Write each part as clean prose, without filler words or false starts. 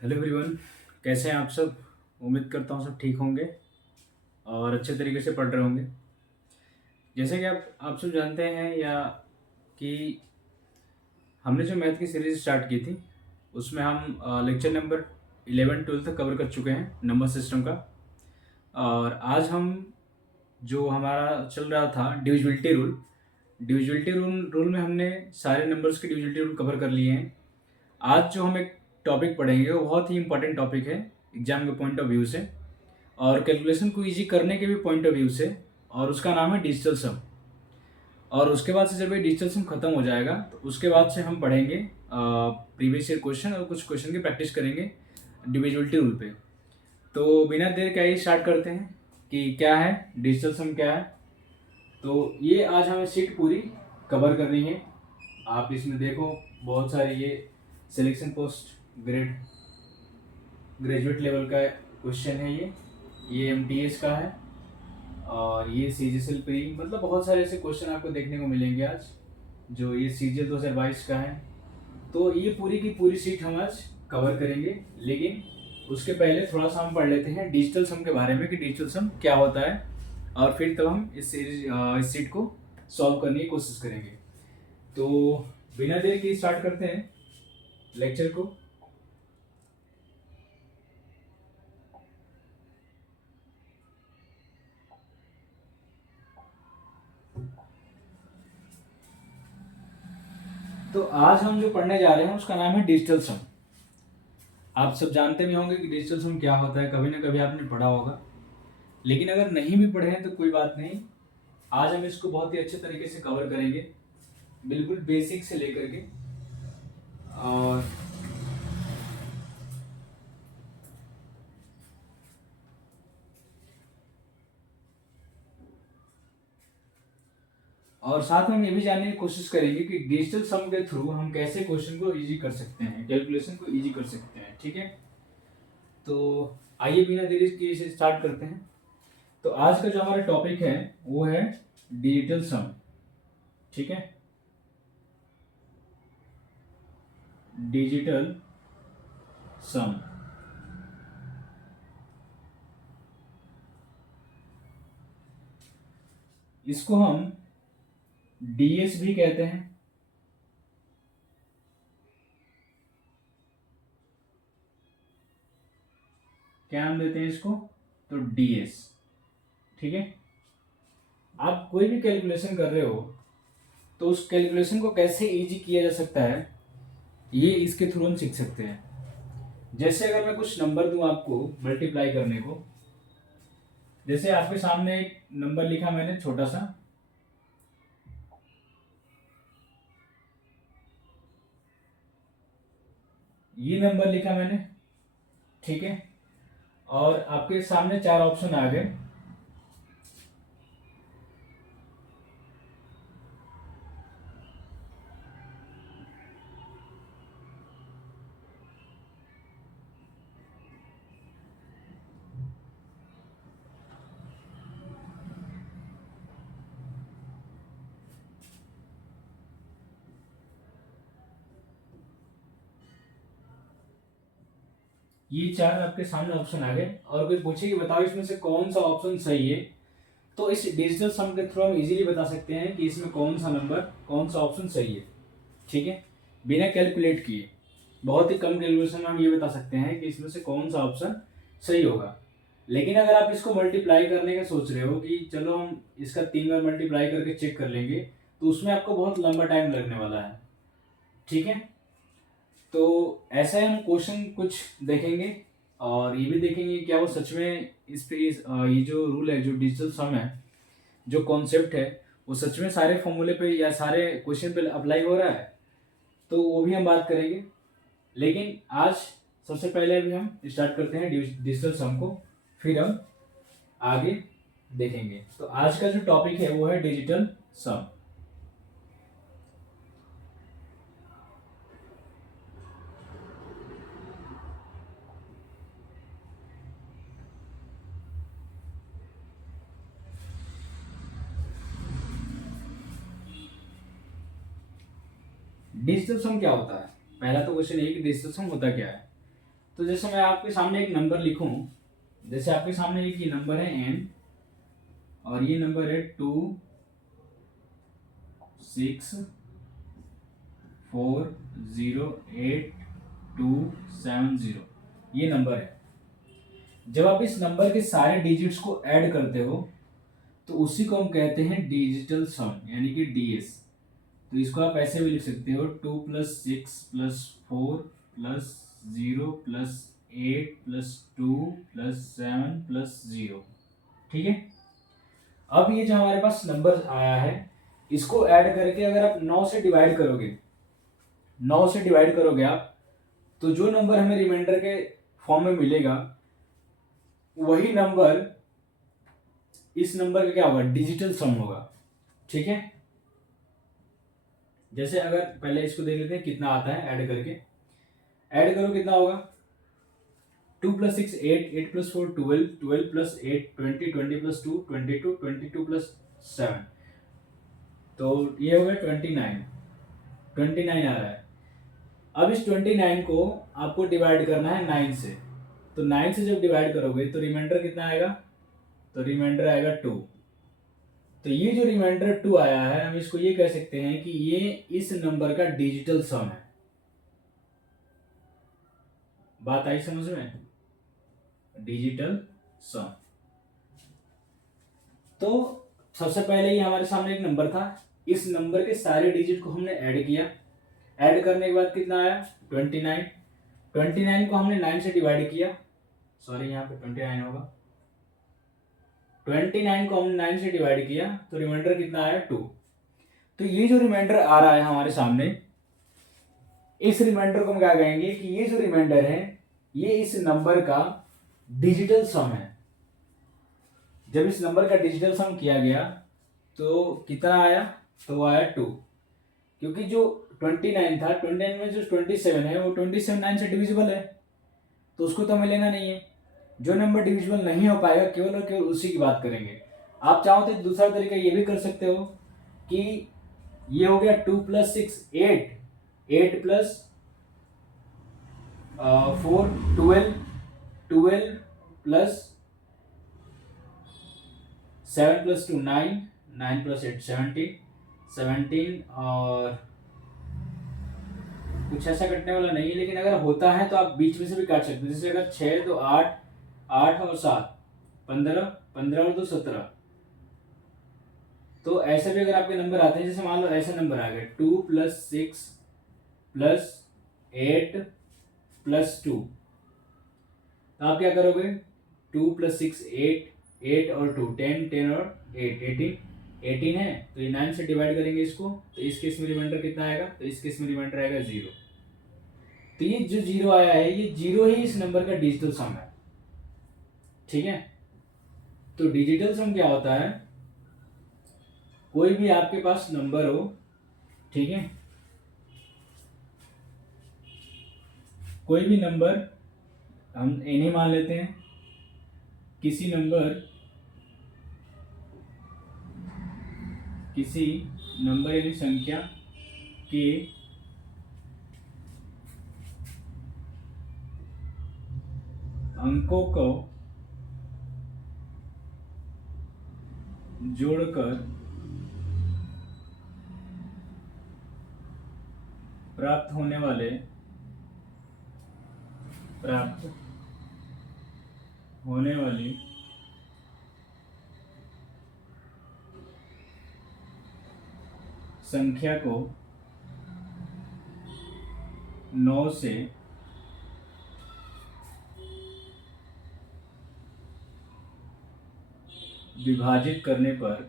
Hello everyone. कैसे हैं आप सब। उम्मीद करता हूँ सब ठीक होंगे और अच्छे तरीके से पढ़ रहे होंगे। जैसे कि आप सब जानते हैं या कि हमने जो मैथ की सीरीज स्टार्ट की थी उसमें हम लेक्चर नंबर 11 12 तक कवर कर चुके हैं नंबर सिस्टम का। और आज हम जो हमारा चल रहा था डिविजिबिलिटी रूल में हमने सारे नंबर्स के डिविजिबिलिटी रूल कवर कर लिए हैं। आज जो हम एक टॉपिक पढ़ेंगे वो बहुत ही इंपॉर्टेंट टॉपिक है एग्जाम के पॉइंट ऑफ व्यू से और कैलकुलेशन को इजी करने के भी पॉइंट ऑफ व्यू से, और उसका नाम है डिजिटल सम। और उसके बाद से जब ये डिजिटल सम खत्म हो जाएगा तो उसके बाद से हम पढ़ेंगे प्रीवियस ईयर क्वेश्चन और कुछ क्वेश्चन की प्रैक्टिस करेंगे डिविजिबिलिटी रूल पे। तो बिना देर के आइए स्टार्ट करते हैं कि क्या है डिजिटल सम, क्या है। तो ये आज हमें सीट पूरी कवर करनी है। आप इसमें देखो बहुत सारी ये सिलेक्शन पोस्ट ग्रेजुएट लेवल का क्वेश्चन है। ये एमटीएस का है और ये सीजीएल प्री, मतलब बहुत सारे ऐसे क्वेश्चन आपको देखने को मिलेंगे आज। जो ये सीजीएल 2022 का है तो ये पूरी की पूरी सीट हम आज कवर करेंगे। लेकिन उसके पहले थोड़ा सा हम पढ़ लेते हैं डिजिटल सम के बारे में कि डिजिटल सम क्या होता है, और फिर तब हम इस सीट को सॉल्व करने की कोशिश करेंगे। तो बिना देर के स्टार्ट करते हैं लेक्चर को। तो आज हम जो पढ़ने जा रहे हैं उसका नाम है डिजिटल सम। आप सब जानते भी होंगे कि डिजिटल सम क्या होता है, कभी ना कभी आपने पढ़ा होगा। लेकिन अगर नहीं भी पढ़े हैं तो कोई बात नहीं, आज हम इसको बहुत ही अच्छे तरीके से कवर करेंगे, बिल्कुल बेसिक से लेकर के। और और साथ में हम ये भी जानने की कोशिश करेंगे कि डिजिटल सम के थ्रू हम कैसे क्वेश्चन को इजी कर सकते हैं, कैलकुलेशन को इजी कर सकते हैं। ठीक है, तो आइए बिना देरी के इसे स्टार्ट करते हैं। तो आज का जो हमारा टॉपिक है वो है डिजिटल सम। ठीक है, डिजिटल सम। इसको हम डीएस भी कहते हैं। क्या नाम देते हैं इसको? तो डीएस। ठीक है, आप कोई भी कैलकुलेशन कर रहे हो तो उस कैलकुलेशन को कैसे इजी किया जा सकता है ये इसके थ्रू हम सीख सकते हैं। जैसे अगर मैं कुछ नंबर दूं आपको मल्टीप्लाई करने को, जैसे आपके सामने एक नंबर लिखा मैंने छोटा सा, ये नंबर लिखा मैंने। ठीक है, और आपके सामने चार ऑप्शन आ गए। ये चार आपके सामने ऑप्शन आ गए और कोई पूछे कि बताओ इसमें से कौन सा ऑप्शन सही है, तो इस डिजिटल सम के थ्रू हम इजीली बता सकते हैं कि इसमें कौन सा नंबर, कौन सा ऑप्शन सही है। ठीक है, बिना कैलकुलेट किए, बहुत ही कम कैलकुलेशन में हम ये बता सकते हैं कि इसमें से कौन सा ऑप्शन सही होगा। लेकिन अगर आप इसको मल्टीप्लाई करने का सोच रहे हो कि चलो हम इसका 3 बार मल्टीप्लाई करके चेक कर लेंगे, तो उसमें आपको बहुत लंबा टाइम लगने वाला है। ठीक है, तो ऐसा हम क्वेश्चन कुछ देखेंगे और ये भी देखेंगे क्या वो सच में इस पे ये जो रूल है, जो डिजिटल सम है, जो कॉन्सेप्ट है, वो सच में सारे फॉर्मूले पे या सारे क्वेश्चन पे अप्लाई हो रहा है, तो वो भी हम बात करेंगे। लेकिन आज सबसे पहले अभी हम स्टार्ट करते हैं डिजिटल सम को, फिर हम आगे देखेंगे। तो आज का जो टॉपिक है वो है डिजिटल सम। डिजिटल सम क्या होता है? पहला तो क्वेश्चन ये कि डिजिटल सम होता क्या है। तो जैसे मैं आपके सामने एक नंबर लिखूं, जैसे आपके सामने एक ये नंबर है n और ये नंबर है 2 6 4 0 8 2 7 0, ये नंबर है। जब आप इस नंबर के सारे डिजिट्स को ऐड करते हो तो उसी को हम कहते हैं डिजिटल सम, यानी कि डीएस। तो इसको आप ऐसे भी लिख सकते हो 2 + 6 + 4 + 0 + 8 + 2 + 7 + 0। ठीक है। अब ये जो हमारे पास नंबर आया है, इसको ऐड करके अगर आप 9 से डिवाइड करोगे, 9 से डिवाइड करोगे आप, तो जो नंबर हमें रिमाइंडर के फॉर्म में मिलेगा वही नंबर इस नंबर का क्या होगा, डिजिटल सम होगा। ठीक है। जैसे अगर पहले इसको देख लेते हैं कितना आता है, ऐड करके ऐड करो कितना होगा, 2 + 6 8 8 + 4 12 12 + 8 20 20 + 2 22 22 + 7, तो ये हो गया 29 आ रहा है। अब इस 29 को आपको डिवाइड करना है 9 से, तो 9 से जब डिवाइड करोगे तो रिमाइंडर कितना आएगा, तो रिमाइंडर आएगा 2। तो ये जो रिमाइंडर 2 आया है, हम इसको ये कह सकते हैं कि ये इस नंबर का डिजिटल सम है। बात आई समझ में, डिजिटल सम। तो सबसे पहले ये हमारे सामने एक नंबर था, इस नंबर के सारे डिजिट को हमने ऐड किया, ऐड करने के बाद कितना आया 29। 29 को हमने 9 से डिवाइड किया, सॉरी यहाँ पे 29 होगा, 29 को हमने 9 से डिवाइड किया तो रिमाइंडर कितना आया 2। तो ये जो रिमाइंडर आ रहा है हमारे सामने, इस रिमाइंडर को हम क्या कहेंगे कि ये जो रिमाइंडर है ये इस नंबर का डिजिटल सम है। जब इस नंबर का डिजिटल सम किया गया तो कितना आया, तो आया 2, क्योंकि जो 29 था, 29 में जो 27 है वो 27 9 से डिविजिबल है, तो उसको तो हमें लेना नहीं है। जो नंबर डिविजिबल नहीं हो पाएगा केवल और केवल उसी की बात करेंगे। आप चाहो तो दूसरा तरीका ये भी कर सकते हो कि ये हो गया 2 + 6 8 8 + 4 12 12 + 7 + 2 9 9 + 8 17 17, और कुछ ऐसा कटने वाला नहीं है, लेकिन अगर होता है तो आप बीच में से भी काट सकते हैं। जैसे अगर 6 तो 8 8 और 7 15 15 और 2 17, तो ऐसे भी अगर आपके नंबर आते हैं, जैसे मान लो ऐसे नंबर आ गए 2 + 6 + 8 + 2, तो आप क्या करोगे 2 + 6 8 8 और 2 10 10 और 8 18 है, तो ये 9 से डिवाइड करेंगे इसको, तो इस केस में रिमाइंडर कितना आएगा, तो इस केस में रिमाइंडर आएगा 0। तो ये जो 0 आया है ये 0 ही इस नंबर का डिजिटल सम है। ठीक है। तो डिजिटल सम क्या होता है, कोई भी आपके पास नंबर हो, ठीक है, कोई भी नंबर हम इन्हें मान लेते हैं, किसी नंबर यानी संख्या के अंकों को जोड़कर प्राप्त होने वाली संख्या को 9 से विभाजित करने पर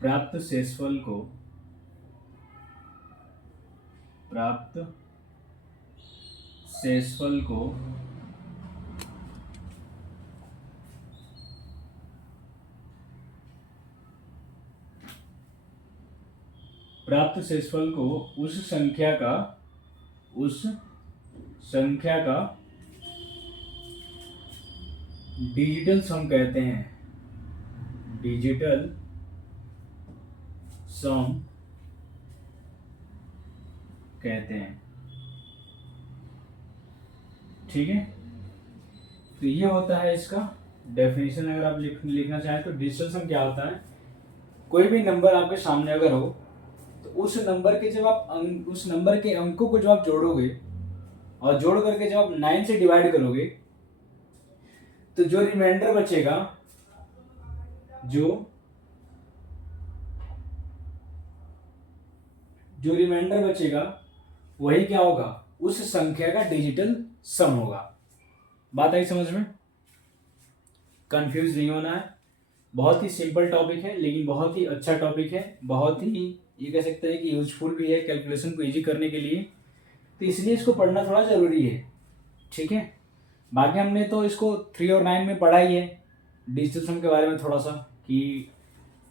प्राप्त शेषफल को प्राप्त शेषफल को उस संख्या का डिजिटल सम कहते हैं, डिजिटल सम कहते हैं। ठीक है, तो ये होता है इसका डेफिनेशन। अगर आप लिखना चाहें तो डिजिटल सम क्या होता है, कोई भी नंबर आपके सामने अगर हो तो उस नंबर के जब आप उस नंबर के अंकों को जब आप जोड़ोगे और जोड़ करके जब आप 9 से डिवाइड करोगे तो जो रिमाइंडर बचेगा, जो रिमाइंडर बचेगा वही क्या होगा, उस संख्या का डिजिटल सम होगा। बात आई समझ में? कंफ्यूज नहीं होना है। बहुत ही सिंपल टॉपिक है लेकिन बहुत ही अच्छा टॉपिक है, बहुत ही ये कह सकते हैं कि यूजफुल भी है कैलकुलेशन को इजी करने के लिए, तो इसलिए इसको पढ़ना थोड़ा ज़रूरी है। ठीक है, बाकी हमने तो इसको 3 और 9 में पढ़ा ही है डिजिटल सम के बारे में थोड़ा सा, कि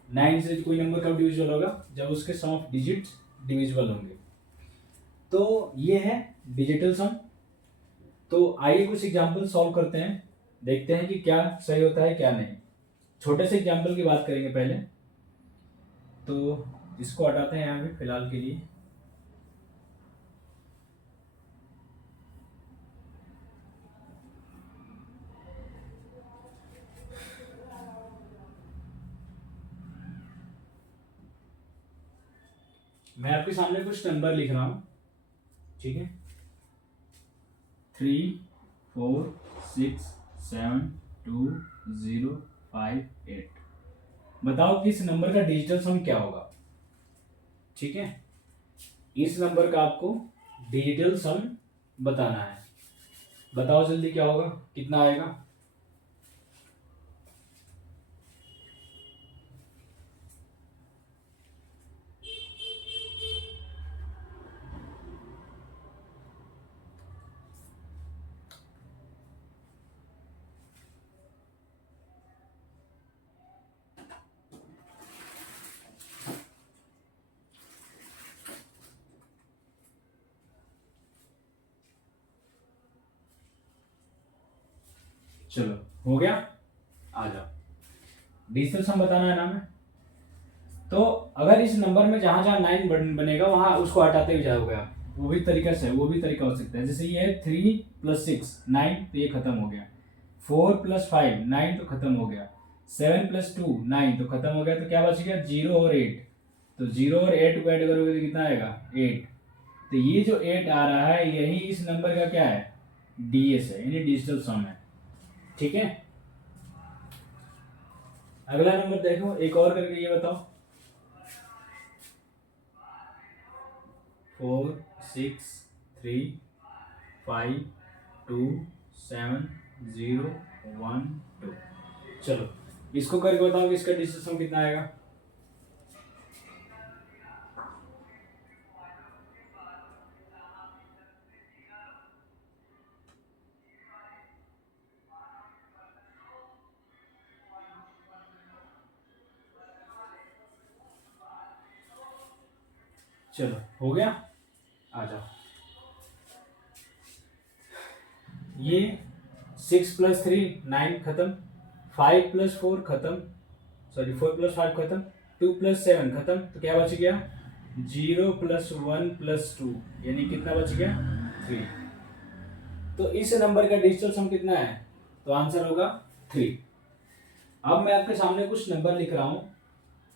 9 से कोई नंबर कब डिविजिबल होगा, जब उसके सम ऑफ डिजिट्स डिविजिबल होंगे। तो ये है डिजिटल सम। तो आइए कुछ एग्जाम्पल सॉल्व करते हैं, देखते हैं कि क्या सही होता है क्या नहीं। छोटे से एग्जाम्पल की बात करेंगे पहले, तो इसको हटाते हैं यहाँ पे फिलहाल के लिए। मैं आपके सामने कुछ नंबर लिख रहा हूं, ठीक है, 3 4 6 7 2 0 5 8। बताओ कि इस नंबर का डिजिटल सम क्या होगा। ठीक है, इस नंबर का आपको डिजिटल सम बताना है। बताओ जल्दी क्या होगा, कितना आएगा। चलो हो गया, आ जाओ। डिजिटल सम बताना है ना हमें। तो अगर इस नंबर में जहां जहां 9 बनेगा वहां उसको हटाते हुए जाओगे आप, वो भी तरीका से, वो भी तरीका हो सकता है। जैसे ये 3 + 6 9, तो ये खत्म हो गया। 4 + 5 9, तो खत्म हो गया। 7 + 2 9, तो खत्म हो गया। तो क्या बच गया, 0 और 8। तो 0 और 8 को ऐड करोगे तो कितना आएगा, 8। तो ये जो 8 आ रहा है यही इस नंबर का क्या है, डीएस है, यानी डिजिटल सम है। ठीक है, अगला नंबर देखो, एक और करके ये बताओ। 4 6 3 5 2 7 0 1 2। चलो इसको करके बताओ कि इसका डिजिटल सम कितना आएगा। चलो हो गया, आ जाओ। ये 6 + 3 9 खत्म, 5 + 4 खत्म, सॉरी 4 + 5 खत्म, 2 + 7 खत्म। तो क्या बच गया, 0 + 1 + 2, यानी कितना बच गया, 3। तो इस नंबर का डिजिटल सम कितना है, तो आंसर होगा 3। अब मैं आपके सामने कुछ नंबर लिख रहा हूं,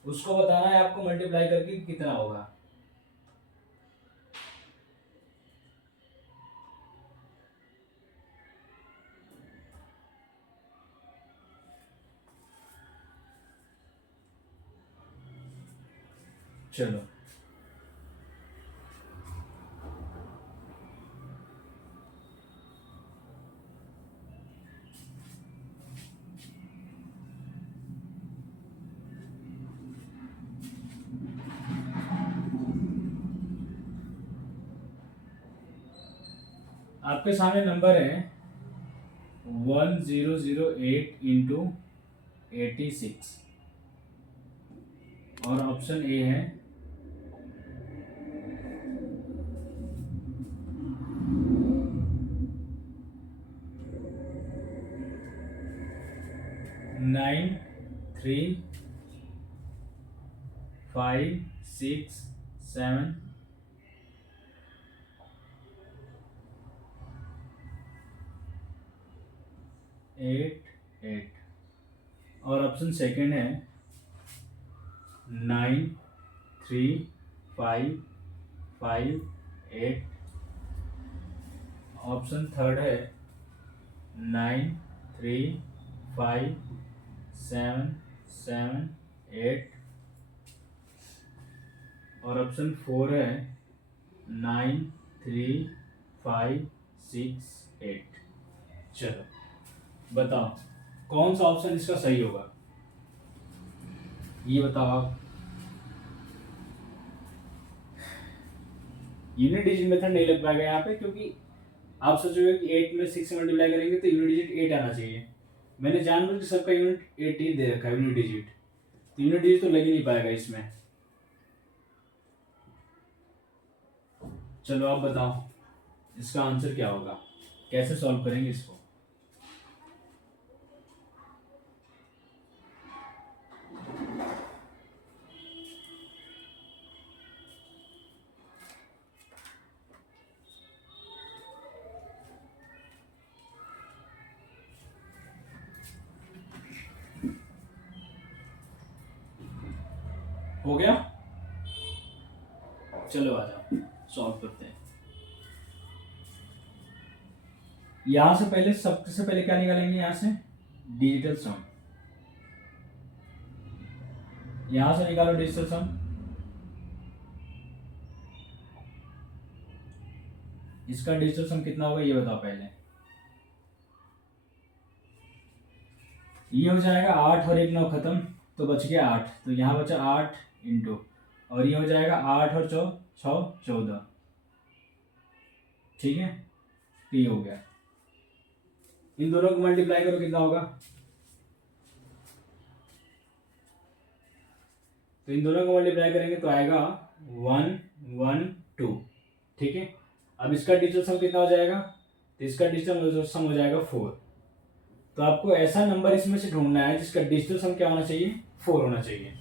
उसको बताना है आपको मल्टीप्लाई करके कितना होगा। चलो आपके सामने नंबर है 1008 इंटू 86, और ऑप्शन ए है 9 3 5 6 7 8 8 और ऑप्शन सेकंड है 9 3 5 5 8। ऑप्शन थर्ड है 9 3 5 7 7 8 और ऑप्शन फोर है 9 3 5 6 8। चलो बताओ कौन सा ऑप्शन इसका सही होगा, ये बताओ आप। यूनिट डिजिट मेथड नहीं लग पाएगा यहाँ पे, क्योंकि आप सोचोगे कि 8 में 6 मल्टीप्लाई करेंगे तो यूनिट डिजिट 8 आना चाहिए। मैंने जानबूझ के सबका यूनिट 8 ही दे रखा है यूनिट डिजिट, तो यूनिट डिजिट तो लग ही नहीं पाएगा इसमें। चलो आप बताओ इसका आंसर क्या होगा, कैसे सॉल्व करेंगे इसको। हो गया, चलो आ जाओ सॉल्व करते हैं। यहां से पहले सबसे पहले क्या निकालेंगे, यहां से डिजिटल सम, यहां से निकालो डिजिटल सम। इसका डिजिटल सम कितना होगा ये बताओ पहले। ये हो जाएगा 8 और 1 9 खत्म, तो बच गया 8, तो यहाँ बचा 8 इंटू, और ये हो जाएगा 8 और 6 14। ठीक है, तो ये हो गया। इन दोनों को मल्टीप्लाई करो कितना होगा, तो इन दोनों को मल्टीप्लाई करेंगे तो आएगा 1 1 2। ठीक है, अब इसका डिजिटल सम कितना हो जाएगा, तो इसका डिजिटल सम हो जाएगा 4। तो आपको ऐसा नंबर इसमें से ढूंढना है जिसका डिजिटल सम क्या होना चाहिए, 4 होना चाहिए।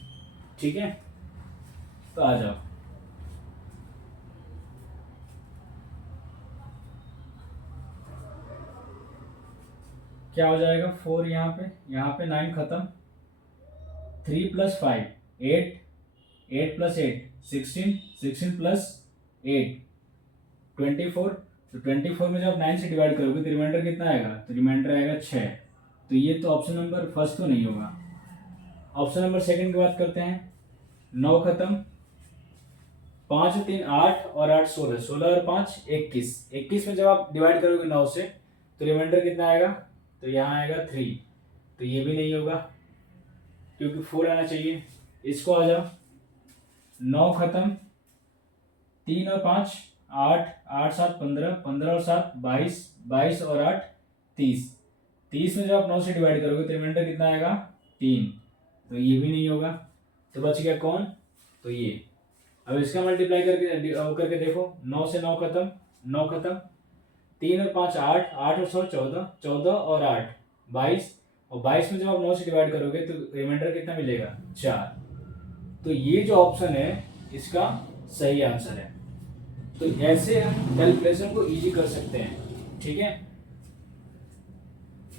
ठीक है, तो आ जाओ। क्या हो जाएगा 4, यहाँ पे 9 खत्म, 3 + 5 8, 8 + 8 16, 16 + 8 24। तो 24 में जब आप 9 से डिवाइड करोगे तो रिमाइंडर कितना आएगा, तो रिमाइंडर आएगा 6। तो ये तो ऑप्शन नंबर फर्स्ट तो नहीं होगा। ऑप्शन नंबर सेकंड की बात करते हैं। 9 खत्म, 5 और 3 8 और 8 16, 16 और 5 21। 21 में जब आप डिवाइड करोगे 9 से तो रिमाइंडर कितना आएगा, तो यहाँ आएगा 3। तो ये भी नहीं होगा क्योंकि 4 आना चाहिए। इसको आ जाओ, 9 खत्म, 3 और 5 8, 8 7 15, 15 और 7 22, 22 और 8 30। 30 में जब आप 9 से डिवाइड करोगे तो रिमाइंडर कितना आएगा, 3। तो ये भी नहीं होगा, तो बच गया कौन, तो ये। अब इसका मल्टीप्लाई करके देखो, 9 से 9 खत्म, 9 खत्म, 3 और 5 8, 8 और 6 14, 14 और 8 22, और 22 में जब आप 9 से डिवाइड करोगे तो रिमाइंडर कितना मिलेगा, 4। तो ये जो ऑप्शन है इसका सही आंसर है। तो ऐसे हम कैलकुलेशन को इजी कर सकते हैं। ठीक है,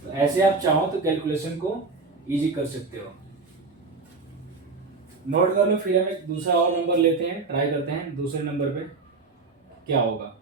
तो ऐसे आप चाहो तो कैलकुलेशन को इजी कर सकते हो। नोट कर लो, फिर हम एक दूसरा और नंबर लेते हैं, ट्राई करते हैं दूसरे नंबर पे क्या होगा।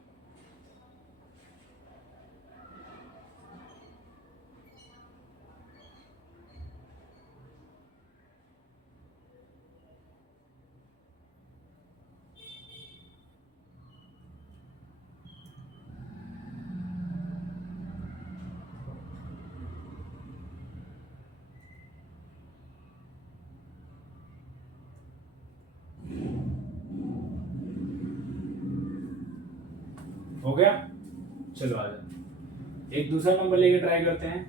हो गया, चलो आ जाओ एक दूसरा नंबर लेके ट्राई करते हैं।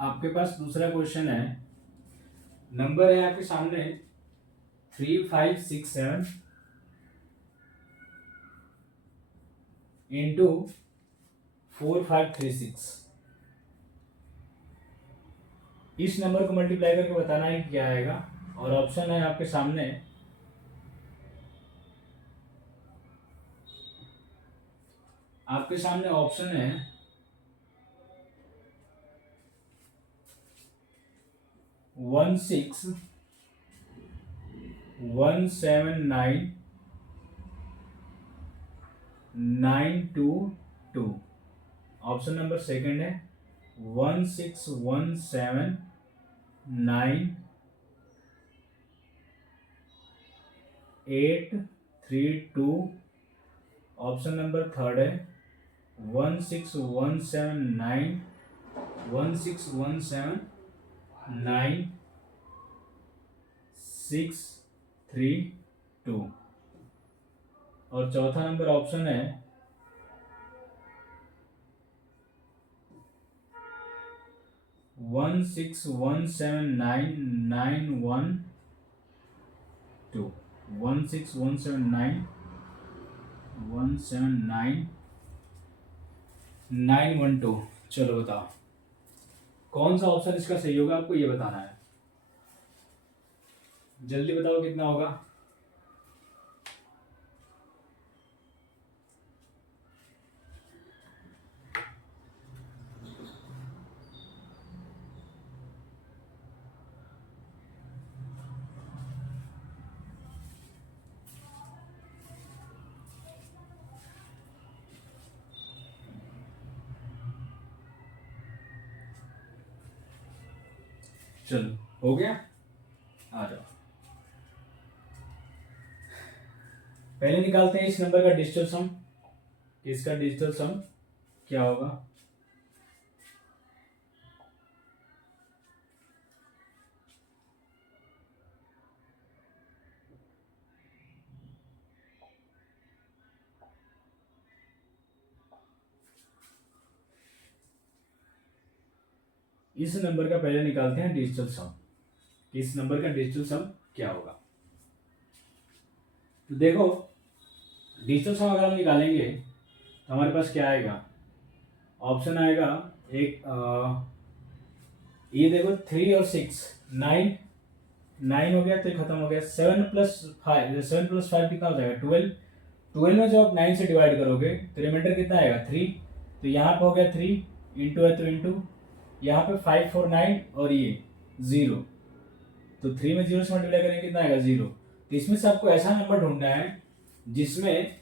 आपके पास दूसरा क्वेश्चन है, नंबर है आपके सामने 3 5 6 7 इंटू 4 5 3 6। इस नंबर को मल्टीप्लाई करके बताना है कि क्या आएगा। और ऑप्शन है आपके सामने, ऑप्शन है 16179 922। ऑप्शन नंबर सेकंड है 16179 832। ऑप्शन नंबर थर्ड है 16179 632। और चौथा नंबर ऑप्शन है 16179 912। 16179 चलो बताओ कौन सा ऑप्शन इसका सही होगा, आपको ये बताना है। जल्दी बताओ कितना होगा। चलो हो गया, आ जाओ। पहले निकालते हैं इस नंबर का डिजिटल सम। इसका डिजिटल सम क्या होगा। इस नंबर का पहले निकालते हैं डिजिटल सम। इस नंबर का डिजिटल सम क्या होगा। तो देखो डिजिटल सम अगर हम निकालेंगे तो हमारे पास क्या आएगा, ऑप्शन आएगा एक ये देखो 3 और 6 9 9 हो गया तो खत्म हो गया। 7 + 5 कितना हो जाएगा 12। 12 में जब आप 9 से डिवाइड करोगे तो रिमाइंडर कितना आएगा 3। तो यहाँ पे हो गया 3 इंटू है तो इंटू, यहाँ पे 5 4 9 और ये 0। तो 3 में 0 से मल्टीप्लाई करेंगे कितना आएगा 0। तो इसमें से आपको ऐसा नंबर ढूंढना है जिसमें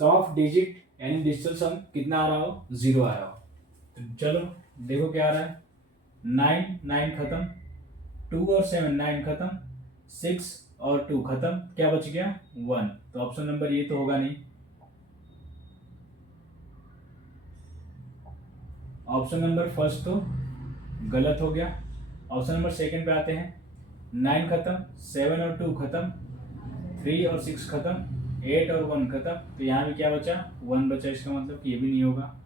सम ऑफ डिजिट यानी डिजिटल सम कितना आ रहा हो 0 आ रहा हो। तो चलो देखो क्या आ रहा है 9 9 खत्म, 2 और 7 9 खत्म, 6 और 2 खत्म, क्या बच गया 1। तो ऑप्शन नंबर ये तो होगा नहीं। ऑप्शन नंबर फर्स्ट तो गलत हो गया। ऑप्शन नंबर सेकंड पे आते हैं 9 खत्म, 7 और 2 खत्म, 3 और 6 खत्म, 8 और 1 खत्म। तो यहाँ भी क्या बचा 1 बचा, इसका मतलब कि ये भी नहीं होगा।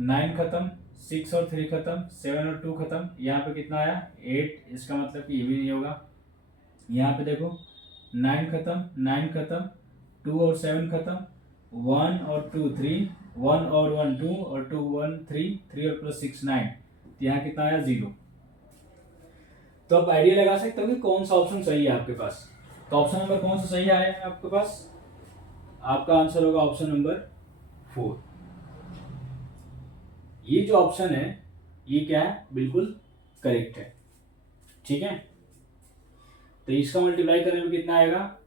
9 खत्म, 6 और 3 खत्म, 7 और 2 खत्म, यहाँ पे कितना आया 8, इसका मतलब कि ये भी नहीं होगा। यहाँ पे देखो 9 खत्म, 9 खत्म, 2 और 7 खत्म, 1 और 2 3, 1 और 1 2 और 2 1 3, 3 और प्लस 6 9। तो यहाँ कितना आया 0। तो आप आइडिया लगा सकते हो कि कौन सा ऑप्शन सही है आपके पास। तो ऑप्शन नंबर कौन सा सही आया है आपके पास, आपका आंसर होगा ऑप्शन नंबर 4। ये जो ऑप्शन है ये क्या है बिल्कुल करेक्ट है। ठीक है, तो इसका मल्टीप्लाई करने में कितना आएगा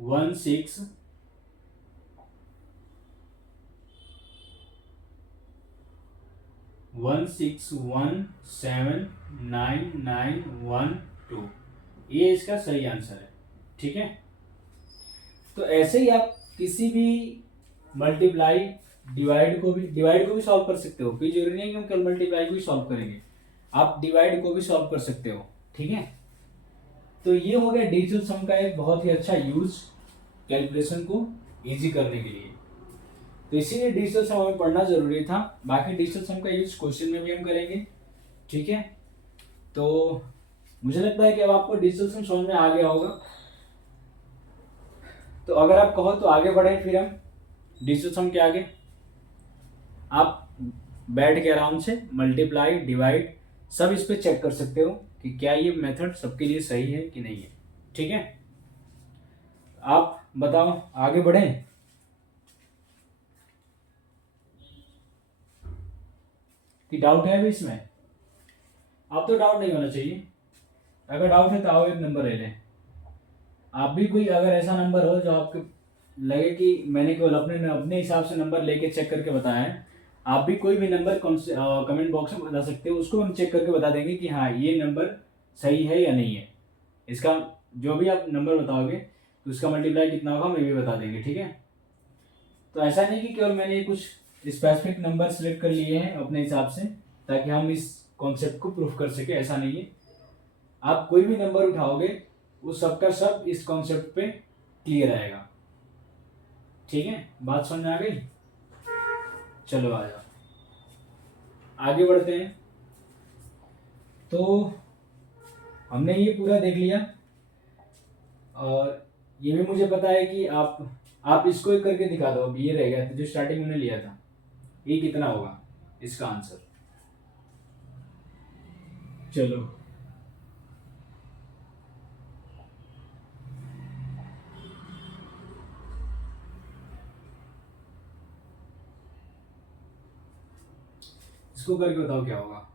1617991 ये इसका सही आंसर है। ठीक है, तो ऐसे ही आप किसी भी मल्टीप्लाई डिवाइड को भी सॉल्व कर सकते हो। कोई जरूरी नहीं कि हम केवल मल्टीप्लाई को ही सॉल्व करेंगे, आप डिवाइड को भी सॉल्व कर सकते हो। ठीक है, तो ये हो गया डिजिटल सम का एक बहुत ही अच्छा यूज कैलकुलेशन को इजी करने के लिए। तो इसीलिए डिजिटल सम हमें पढ़ना जरूरी था। बाकी डिजिटल सम का यूज क्वेश्चन में भी हम करेंगे। ठीक है, तो मुझे लगता है कि अब आपको डिजिटल सम समझ में आ गया होगा। तो अगर आप कहो तो आगे बढ़े फिर हम डिजिटल सम के आगे। आप बैठ के आराम से मल्टीप्लाई डिवाइड सब इस पे चेक कर सकते हो कि क्या ये मेथड सबके लिए सही है कि नहीं है। ठीक है, आप बताओ आगे बढ़ें। कि डाउट है अभी इसमें? आप तो डाउट नहीं होना चाहिए। अगर डाउट है तो आओ एक नंबर ले लें। आप भी कोई अगर ऐसा नंबर हो जो आपको लगे कि मैंने केवल अपने अपने हिसाब से नंबर लेके चेक करके बताया है, आप भी कोई भी नंबर कमेंट बॉक्स में बता सकते हो, उसको हम चेक करके बता देंगे कि हाँ ये नंबर सही है या नहीं है। इसका जो भी आप नंबर बताओगे तो उसका मल्टीप्लाई कितना होगा मैं भी बता देंगे। ठीक है, तो ऐसा नहीं कि केवल मैंने कुछ स्पेसिफिक नंबर सेलेक्ट कर लिए हैं अपने हिसाब से ताकि हम इस कॉन्सेप्ट को प्रूफ कर सके, ऐसा नहीं है। आप कोई भी नंबर उठाओगे वो सबका सब इस कॉन्सेप्ट पे क्लियर आएगा। ठीक है, बात समझ में आ गई? चलो आ जाओ आगे बढ़ते हैं। तो हमने ये पूरा देख लिया और ये भी मुझे पता है कि आप इसको एक करके दिखा दो। अब ये रह गया था जो स्टार्टिंग में लिया था, ये कितना होगा इसका आंसर। चलो इसको करके बताओ क्या होगा।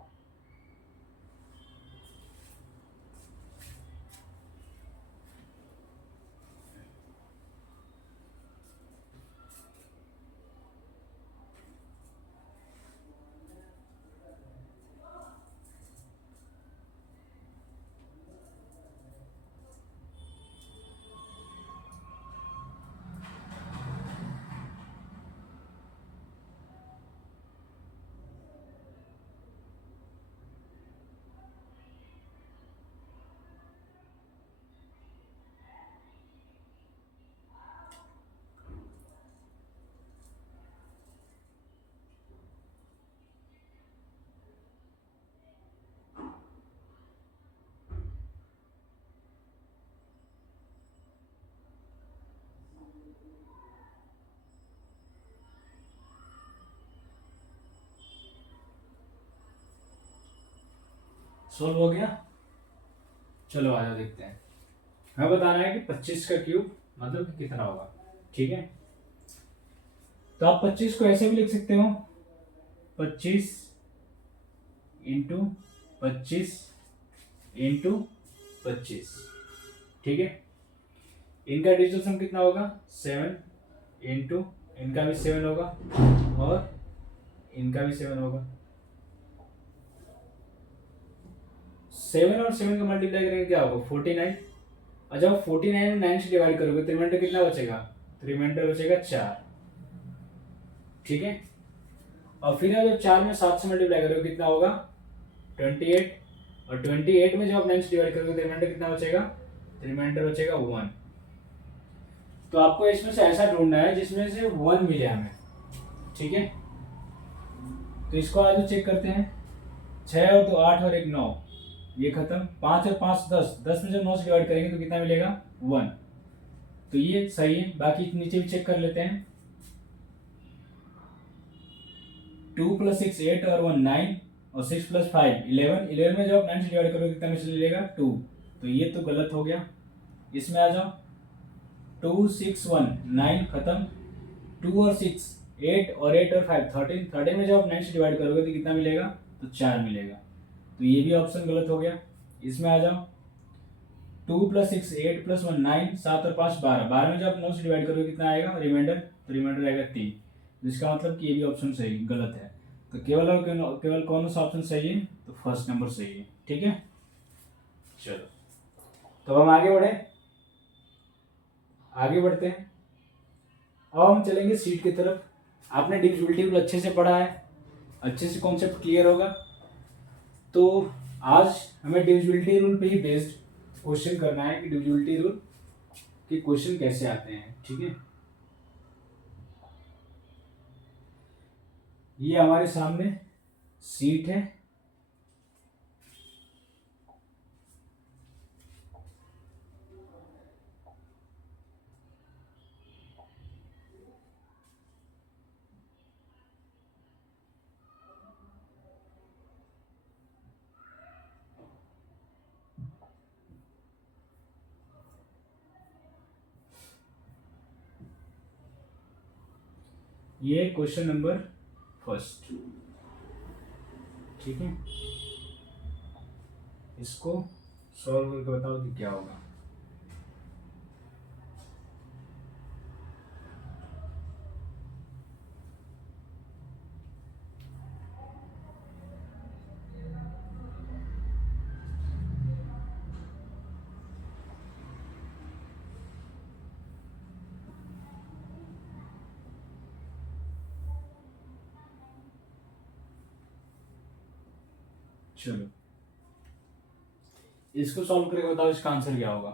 सोल्व हो गया? चलो आ जाओ देखते हैं। हमें बताना है कि 25 का क्यूब मतलब कि कितना होगा। ठीक है, तो आप 25 को ऐसे भी लिख सकते हो, 25 इंटू 25 इंटू 25। ठीक है, इनका डिजिटल सम कितना होगा 7 इंटू इनका भी 7 होगा और इनका भी 7 होगा। 7 और 7 का मल्टीप्लाई करेंगे क्या होगा 49। और जब 49 में 9 से डिवाइड करोगे तो रिमाइंडर कितना बचेगा, तो रिमाइंडर बचेगा 4। ठीक है, और फिर जब 4 में 7 से मल्टीप्लाई करोगे कितना होगा 28। और 28 में जब आप 9 से डिवाइड करोगे तो रिमाइंडर कितना बचेगा, रिमाइंडर बचेगा 1। तो आपको इसमें से ऐसा ढूंढना है जिसमें से 1 मिले हमें। ठीक है, तो इसको आज चेक करते हैं। 6 और 2 8 और 1 9, ये खत्म। 5 और 5 10, 10 में जब 9 से डिवाइड करेंगे तो कितना मिलेगा 1। तो ये सही है। बाकी नीचे भी चेक कर लेते हैं। 2 + 6 8 और 1 9 और 6 + 5 11। 11 में जब आप 9 से डिवाइड करोगे कितना में से मिलेगा 2। तो ये तो गलत हो गया। इसमें आ जाओ। 2 6 1 9 खत्म। 2 और 6 8 और 8 और 5 13। 13 में जब आप 9 से डिवाइड करोगे तो कितना मिलेगा, तो 4 मिलेगा। तो ये भी ऑप्शन गलत हो गया। इसमें आ जाओ। 2 + 6 8 + 1 9 7 और 5 12। 12 में जब आप 9 से डिवाइड करोगे कितना आएगा रिमाइंडर, तो रिमाइंडर आएगा 3। जिसका मतलब कि ये भी ऑप्शन सही गलत है। तो केवल और केवल कौन सा ऑप्शन सही है, तो फर्स्ट नंबर सही है। ठीक है, चलो तो हम आगे बढ़े, आगे बढ़ते हैं। अब हम चलेंगे सीट की तरफ। आपने डिविजिबिलिटी रूल अच्छे से पढ़ा है, अच्छे से कॉन्सेप्ट क्लियर होगा। तो आज हमें डिविजिबिलिटी रूल पे ही बेस्ड क्वेश्चन करना है कि डिविजिबिलिटी रूल के क्वेश्चन कैसे आते हैं। ठीक है, ये हमारे सामने सीट है। ये क्वेश्चन नंबर फर्स्ट, ठीक है। इसको सॉल्व करके बताओ कि क्या होगा। चलो इसको सॉल्व करके बताओ इसका आंसर क्या होगा।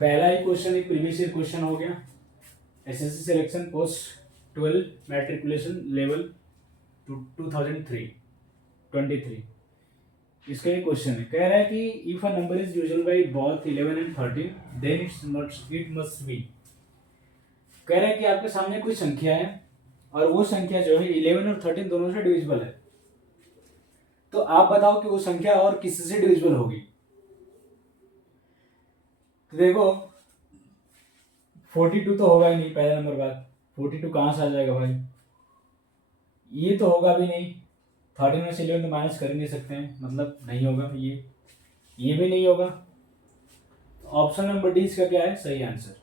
पहला ही क्वेश्चन एक प्रीवियस ईयर क्वेश्चन हो गया, SSC selection post 12 matriculation level 2023। इसका ये क्वेश्चन है, कह रहा है कि if a number is usual by both 11 and 13 then it must be. कह रहा है कि आपके सामने कोई संख्या है और वो संख्या जो है 11 और 13 दोनों से डिविजिबल है, तो आप बताओ कि वो संख्या और किससे डिविजिबल होगी। तो देखो 42 तो होगा ही नहीं, पहला नंबर बात। 42 कहाँ से आ जाएगा भाई, ये तो होगा भी नहीं। 13 में से 11 तो माइनस कर ही नहीं सकते हैं, मतलब नहीं होगा। ये भी नहीं होगा। ऑप्शन नंबर डी इसका क्या है, सही आंसर।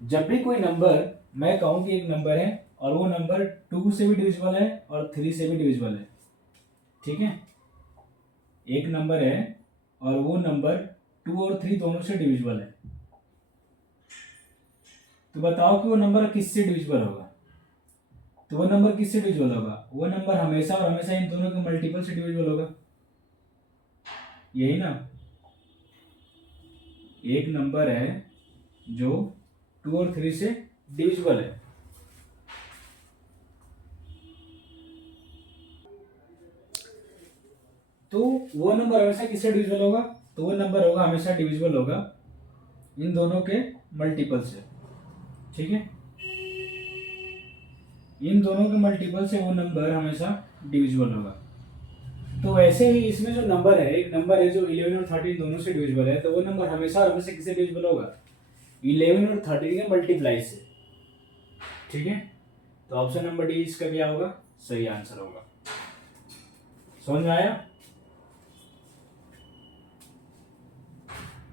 जब भी कोई नंबर, मैं कहूँ कि एक नंबर है और वो नंबर 2 से भी डिविजिबल है और 3 से भी डिविजिबल है, ठीक है। एक नंबर है और वो नंबर 2 और 3 दोनों से डिविजिबल है, तो बताओ कि वो नंबर किससे डिविजिबल होगा। तो वो नंबर किससे डिविजिबल होगा, वो नंबर हमेशा और हमेशा इन दोनों के मल्टीपल से डिविजिबल होगा, यही ना। एक नंबर है जो 2 और 3 से डिविजिबल है, तो वो नंबर हमेशा किससे डिविजिबल होगा, तो वो नंबर होगा हमेशा डिविजिबल होगा इन दोनों के मल्टीपल से, ठीक है। इन दोनों के मल्टीपल से वो नंबर हमेशा डिविजिबल होगा। तो वैसे ही इसमें जो नंबर है, एक नंबर है जो 11 और 13 दोनों से डिविजिबल है, तो वो नंबर हमेशा और हमेशा किससे डिविजिबल होगा, 11 और 13 के मल्टीप्लाई से, ठीक है। तो ऑप्शन नंबर डी इसका क्या होगा, सही आंसर होगा। समझ में आया।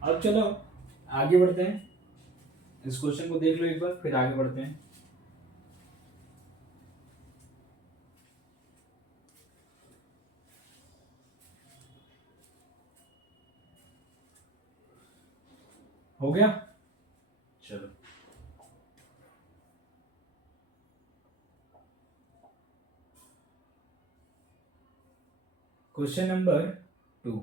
अब चलो आगे बढ़ते हैं, इस क्वेश्चन को देख लो एक बार, फिर आगे बढ़ते हैं। हो गया, चलो। क्वेश्चन नंबर 2,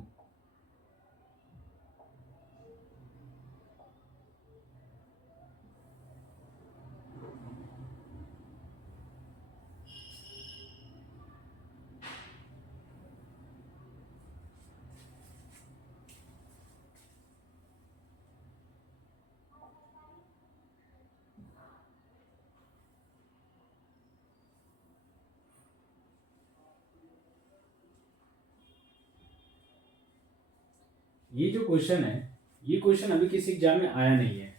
ये जो क्वेश्चन है, ये क्वेश्चन अभी किसी एग्जाम में आया नहीं है,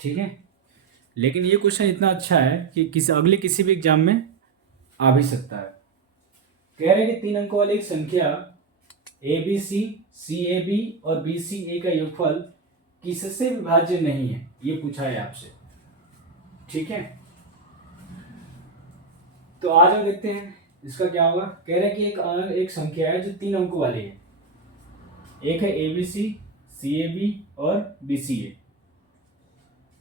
ठीक है। लेकिन ये क्वेश्चन इतना अच्छा है कि किसी भी एग्जाम में आ भी सकता है। कह रहे हैं कि 3 अंकों वाली एक संख्या ABC, CAB और BCA का योगफल किससे विभाज्य नहीं है, ये पूछा है आपसे, ठीक है। तो आ जाओ देखते हैं इसका क्या होगा। कह रहे हैं कि एक संख्या है जो 3 अंकों वाली है, एक है ABC, CAB और BCA।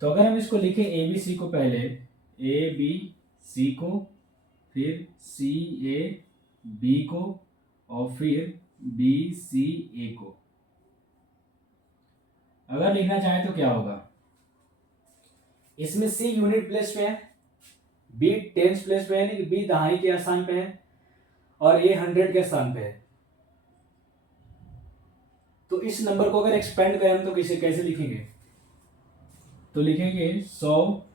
तो अगर हम इसको लिखें ABC को पहले, ABC को, फिर CAB को और फिर BCA को, अगर लिखना चाहें तो क्या होगा, इसमें C यूनिट प्लेस पे है, B टेंस प्लेस पे है, यानी कि B दहाई के स्थान पे है और A 100 के स्थान पे है। तो इस नंबर को अगर एक्सपेंड करें हम तो कैसे लिखेंगे, तो लिखेंगे 100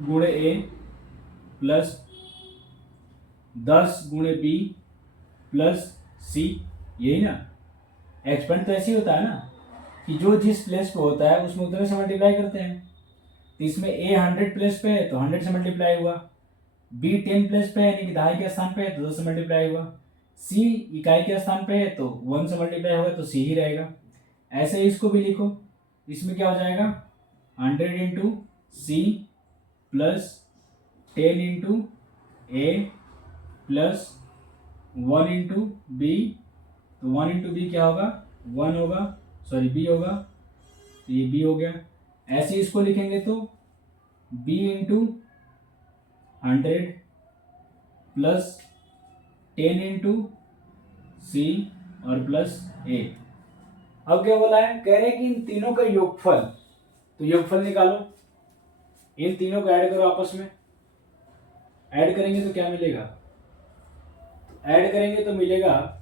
गुणे A प्लस 10 गुणे B प्लस सी, यही ना। एक्सपेंड तो ऐसे ही होता है ना कि जो जिस प्लेस पे होता है उसमें उतने से मल्टीप्लाई करते हैं। तो इसमें ए 100 प्लेस पे है तो 100 से मल्टीप्लाई हुआ, बी 10 प्लेस पे है यानी कि दहाई के स्थान पे है तो 10 से मल्टीप्लाई हुआ, सी इकाई के स्थान पे है तो 1 से मल्टीप्लाई होगा तो सी ही रहेगा। ऐसे ही इसको भी लिखो, इसमें क्या हो जाएगा 100 इंटू सी प्लस 10 इंटू ए प्लस 1 इंटू बी, तो 1 इंटू बी क्या होगा 1 होगा, सॉरी बी होगा, तो ये बी हो गया। ऐसे इसको लिखेंगे तो बी इंटू 100 प्लस 10 इंटू सी और प्लस ए। अब क्या बोला है, कह रहे हैं कि इन तीनों का योगफल, तो योगफल निकालो, इन तीनों को ऐड करो आपस में। ऐड करेंगे तो क्या मिलेगा, ऐड करेंगे तो मिलेगा,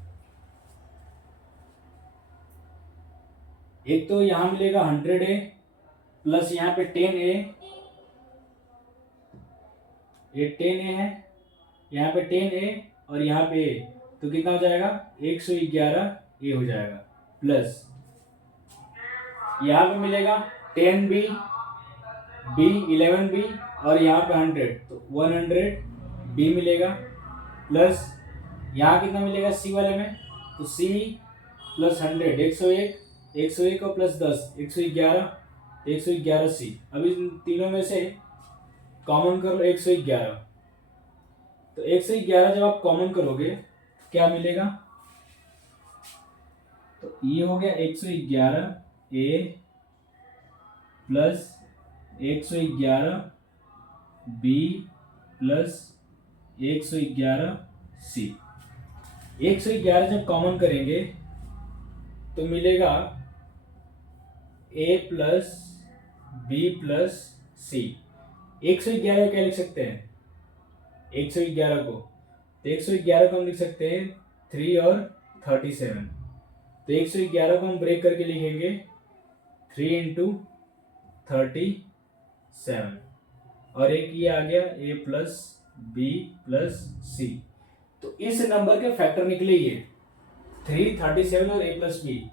एक तो यहां मिलेगा 100A प्लस यहाँ पे 10A, ये 10A है, यहाँ पे 10A और यहाँ पे A, तो कितना हो जाएगा 111A हो जाएगा, प्लस यहाँ पे मिलेगा 10B, B 11B और यहाँ पे 100 तो 100B मिलेगा, प्लस यहाँ कितना मिलेगा C वाले में, तो C प्लस 100 101, 101 और प्लस 10 111, 111C। अब इन तीनों में से कॉमन कर लो 111, तो 111 जब आप कॉमन करोगे क्या मिलेगा, तो ये हो गया 111A plus 111B plus 111C। 111 जब कॉमन करेंगे तो मिलेगा A प्लस बी प्लस सी। 111 क्या लिख सकते हैं, 111 को, तो 111 को हम लिख सकते हैं 3 और 37, तो 111 को हम ब्रेक करके लिखेंगे 3 इंटू 37 और एक ये आ गया A प्लस बी प्लस सी। तो इस नंबर के फैक्टर निकले ये 3, 37 और A प्लस बी।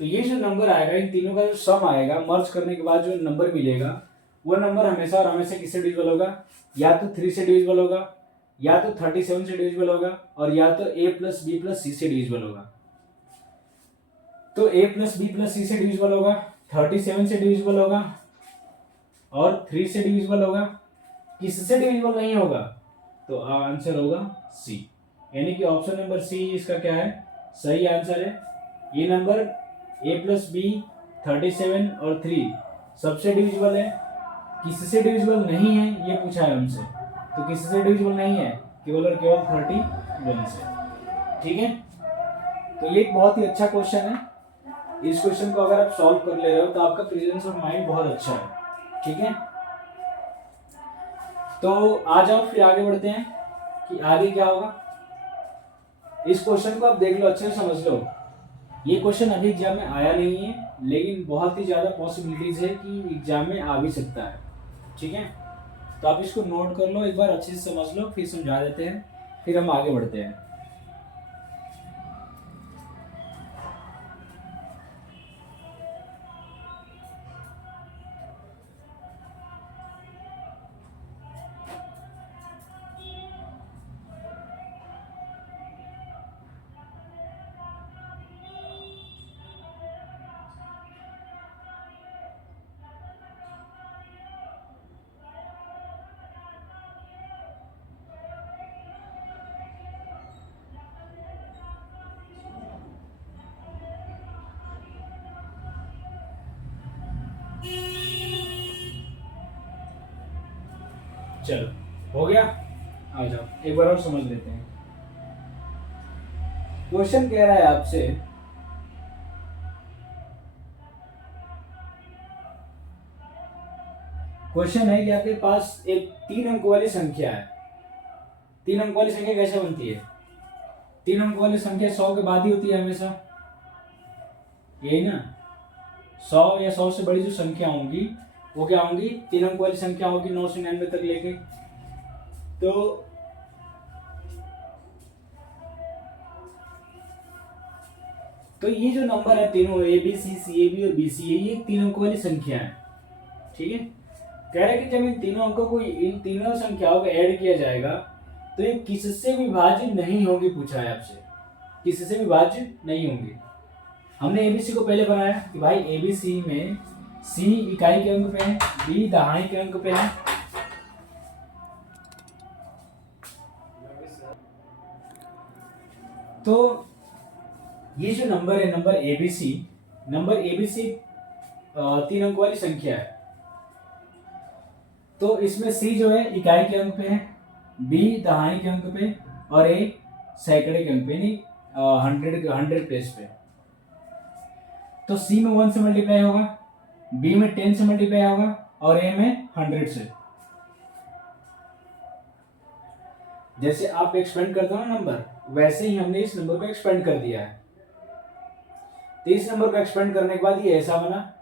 तो ये जो नंबर आएगा, इन तीनों का जो सम आएगा, मर्ज करने के बाद जो नंबर मिलेगा वो नंबर हमेशा और हमेशा किससे डिविजिबल होगा, या तो 3 से डिविजिबल होगा, या तो 37 से डिविजिबल होगा, और या तो A plus B plus C से डिविजिबल होगा। तो A plus B plus C से डिविजिबल होगा, 37 से डिविजिबल होगा और 3 से डिविजिबल होगा। किससे डिविजिबल नहीं होगा, तो आंसर होगा सी, यानी कि ऑप्शन नंबर सी इसका क्या है, सही आंसर है। ये नंबर A प्लस बी 37 और 3 सबसे डिविजिबल है, किससे डिविजिबल नहीं है ये पूछा है हमसे, तो किससे डिविजिबल नहीं है, केवल और केवल 31 से। ठीक है, तो ये एक बहुत ही अच्छा क्वेश्चन है। इस क्वेश्चन को अगर आप सॉल्व कर ले रहे हो तो आपका प्रेजेंस ऑफ माइंड बहुत अच्छा है। ठीक है, तो आ जाओ फिर आगे बढ़ते हैं कि आगे क्या होगा। इस क्वेश्चन को आप देख लो, अच्छे से समझ लो। ये क्वेश्चन अभी एग्जाम में आया नहीं है, लेकिन बहुत ही ज्यादा पॉसिबिलिटीज है कि एग्जाम में आ भी सकता है। ठीक है, तो आप इसको नोट कर लो, एक बार अच्छे से समझ लो, फिर समझा देते हैं, फिर हम आगे बढ़ते हैं। चलो हो गया, आ जाओ एक बार और समझ लेते हैं। क्वेश्चन कह रहा है आपसे, क्वेश्चन है कि आपके पास एक 3 अंक वाली संख्या है। 3 अंक वाली संख्या कैसे बनती है, 3 अंक वाली संख्या 100 के बाद ही होती है हमेशा, यही ना। 100 या 100 से बड़ी जो संख्या होंगी वो क्या होंगी, 3 अंक वाली संख्या होगी 9 से 99 तक लेके। तो तो ये जो नंबर है तीनों A B C, C A B और बी सी ए, ये 3 अंकों वाली संख्या है। ठीक है, कह रहे हैं कि जब इन तीनों अंकों को, इन तीनों संख्याओं को ऐड किया जाएगा तो ये किससे विभाज्य नहीं होगी, पूछा है आपसे, किससे विभाज्य नहीं होंगी। हमने एबीसी को पहले बनाया कि भाई एबीसी में सी इकाई के अंक पे है, बी दहाई के अंक पे है, तो ये जो नंबर है, नंबर एबीसी 3 अंक वाली संख्या है। तो इसमें सी जो है इकाई के अंक पे है, बी दहाई के अंक पे और ए सैकड़े के अंक पे, नहीं 100 प्लेस पे। तो सी में 1 से मल्टीप्लाई होगा, बी में 10 से मल्टीप्लाई होगा और ए में 100 से। जैसे आप एक्सपेंड करते हो ना नंबर, वैसे ही हमने इस नंबर को एक्सपेंड कर दिया है। तो इस नंबर को एक्सपेंड करने के बाद ये ऐसा बना,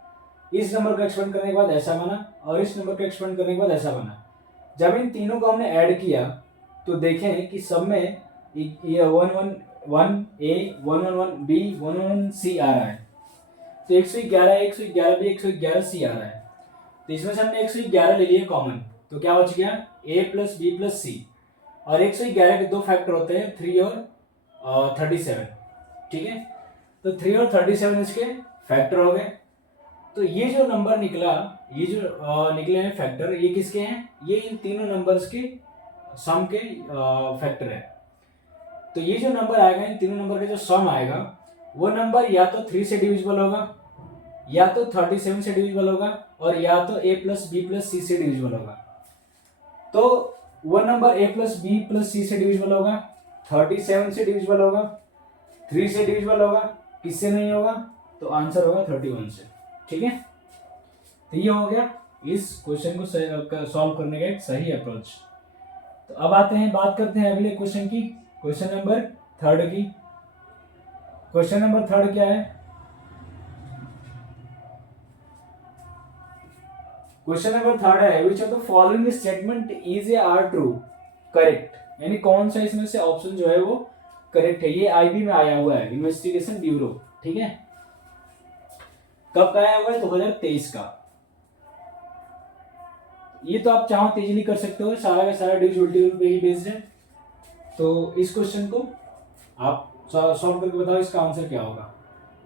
इस नंबर को एक्सपेंड करने के बाद ऐसा बना और इस नंबर को एक्सपेंड करने के बाद ऐसा बना। जब इन तीनों को हमने ऐड किया तो देखें कि सब में ये 111 ए, 111 बी, 111 सी आ रहा है। तो 111 111 बी, 111 सी आ रहा है। तो इसमें से हमने 111 ले लिए कॉमन, तो क्या बच गया ए प्लस बी प्लस सी। और 111 के 2 फैक्टर होते हैं 3 और 37। ठीक है, तो 3 और 37 इसके फैक्टर हो गए। तो ये जो नंबर निकला, ये जो निकले हैं फैक्टर, ये किसके हैं, ये इन तीनों नंबर्स के सम के फैक्टर है। तो ये जो नंबर आएगा, इन तीनों नंबर का जो सम आएगा, वो नंबर या तो 3 से डिविजिबल होगा, या तो 37 से डिविजिबल होगा, और या तो a plus B plus C से डिविजिबल होगा। तो वो number a plus B plus C से डिविजिबल होगा, 37 से डिविजिबल होगा, 3 से डिविजिबल होगा, किससे नहीं होगा, तो आंसर होगा 31 से। ठीक है, तो ये हो गया इस क्वेश्चन को सॉल्व करने का एक सही अप्रोच। तो अब आते हैं, बात करते हैं अगले क्वेश्चन की, क्वेश्चन नंबर 3 की। क्वेश्चन नंबर 3 क्या है, क्वेश्चन नंबर 3 है विच of the following statement is A R true, correct, यानी कौन सा इसमें से ऑप्शन जो है वो करेक्ट है। ये आईबी में आया हुआ है, इन्वेस्टिगेशन ब्यूरो। ठीक है, कब का आया हुआ है, 2023 का। ये तो आप चाहो तेजली कर सकते हो, सारा का सारा डिविजिबिलिटी रूल पे ही बेस्ड है। तो इस क्वेश्चन को आप सॉल्व करके बताओ इसका आंसर क्या होगा।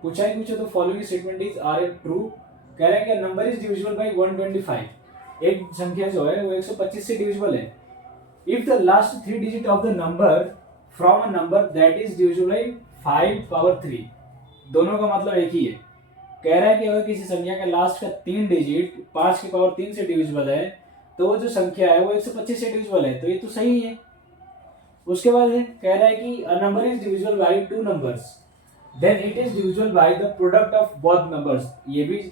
पूछा ही कुछ तो following statement is are a true, कह रहे हैं कि नंबर इज डिविजिबल बाय 125, एक संख्या जो है वो 125 से डिविजिबल है if the last 3 digit of the number from a number that is divisible bye 5 power 3। दोनों का मतलब एक ही है। कह रहा है कि अगर किसी संख्या का लास्ट का 3 डिजिट 5 की पावर 3 से डिविजिबल है तो वो जो संख्या है वो 125 से डिविजिबल है, तो ये तो सही है। उसके बाद है, कह रहा है कि a number is divisible by 2 numbers then it is divisible by the product of both numbers, ये भी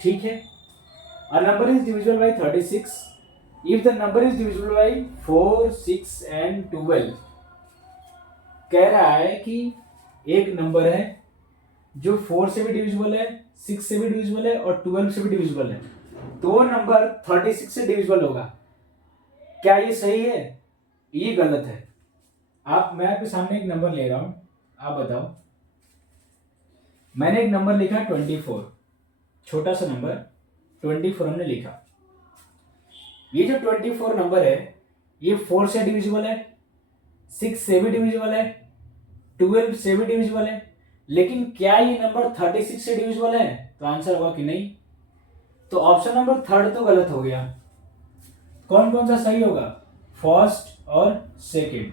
ठीक है। A number is divisible by 36 if the number is divisible by 4, 6 and 12। कह रहा है कि एक नंबर है जो 4 से भी डिविजिबल है, 6 से भी डिविजिबल है और 12 से भी डिविजिबल है, तो वो नंबर 36 से डिविजिबल होगा। क्या ये सही है? ये गलत है। मैं आपके सामने एक नंबर ले रहा हूं, आप बताओ। मैंने एक नंबर लिखा 24, छोटा सा नंबर 24 हमने लिखा। ये जो 24 नंबर है ये 4 से डिविजिबल है, 6 से भी डिविजिबल है, 12 से भी डिविजिबल है, लेकिन क्या ये नंबर 36 से डिविजिबल है? तो आंसर होगा कि नहीं। तो ऑप्शन नंबर 3 तो गलत हो गया। कौन कौन सा सही होगा? फर्स्ट और सेकंड।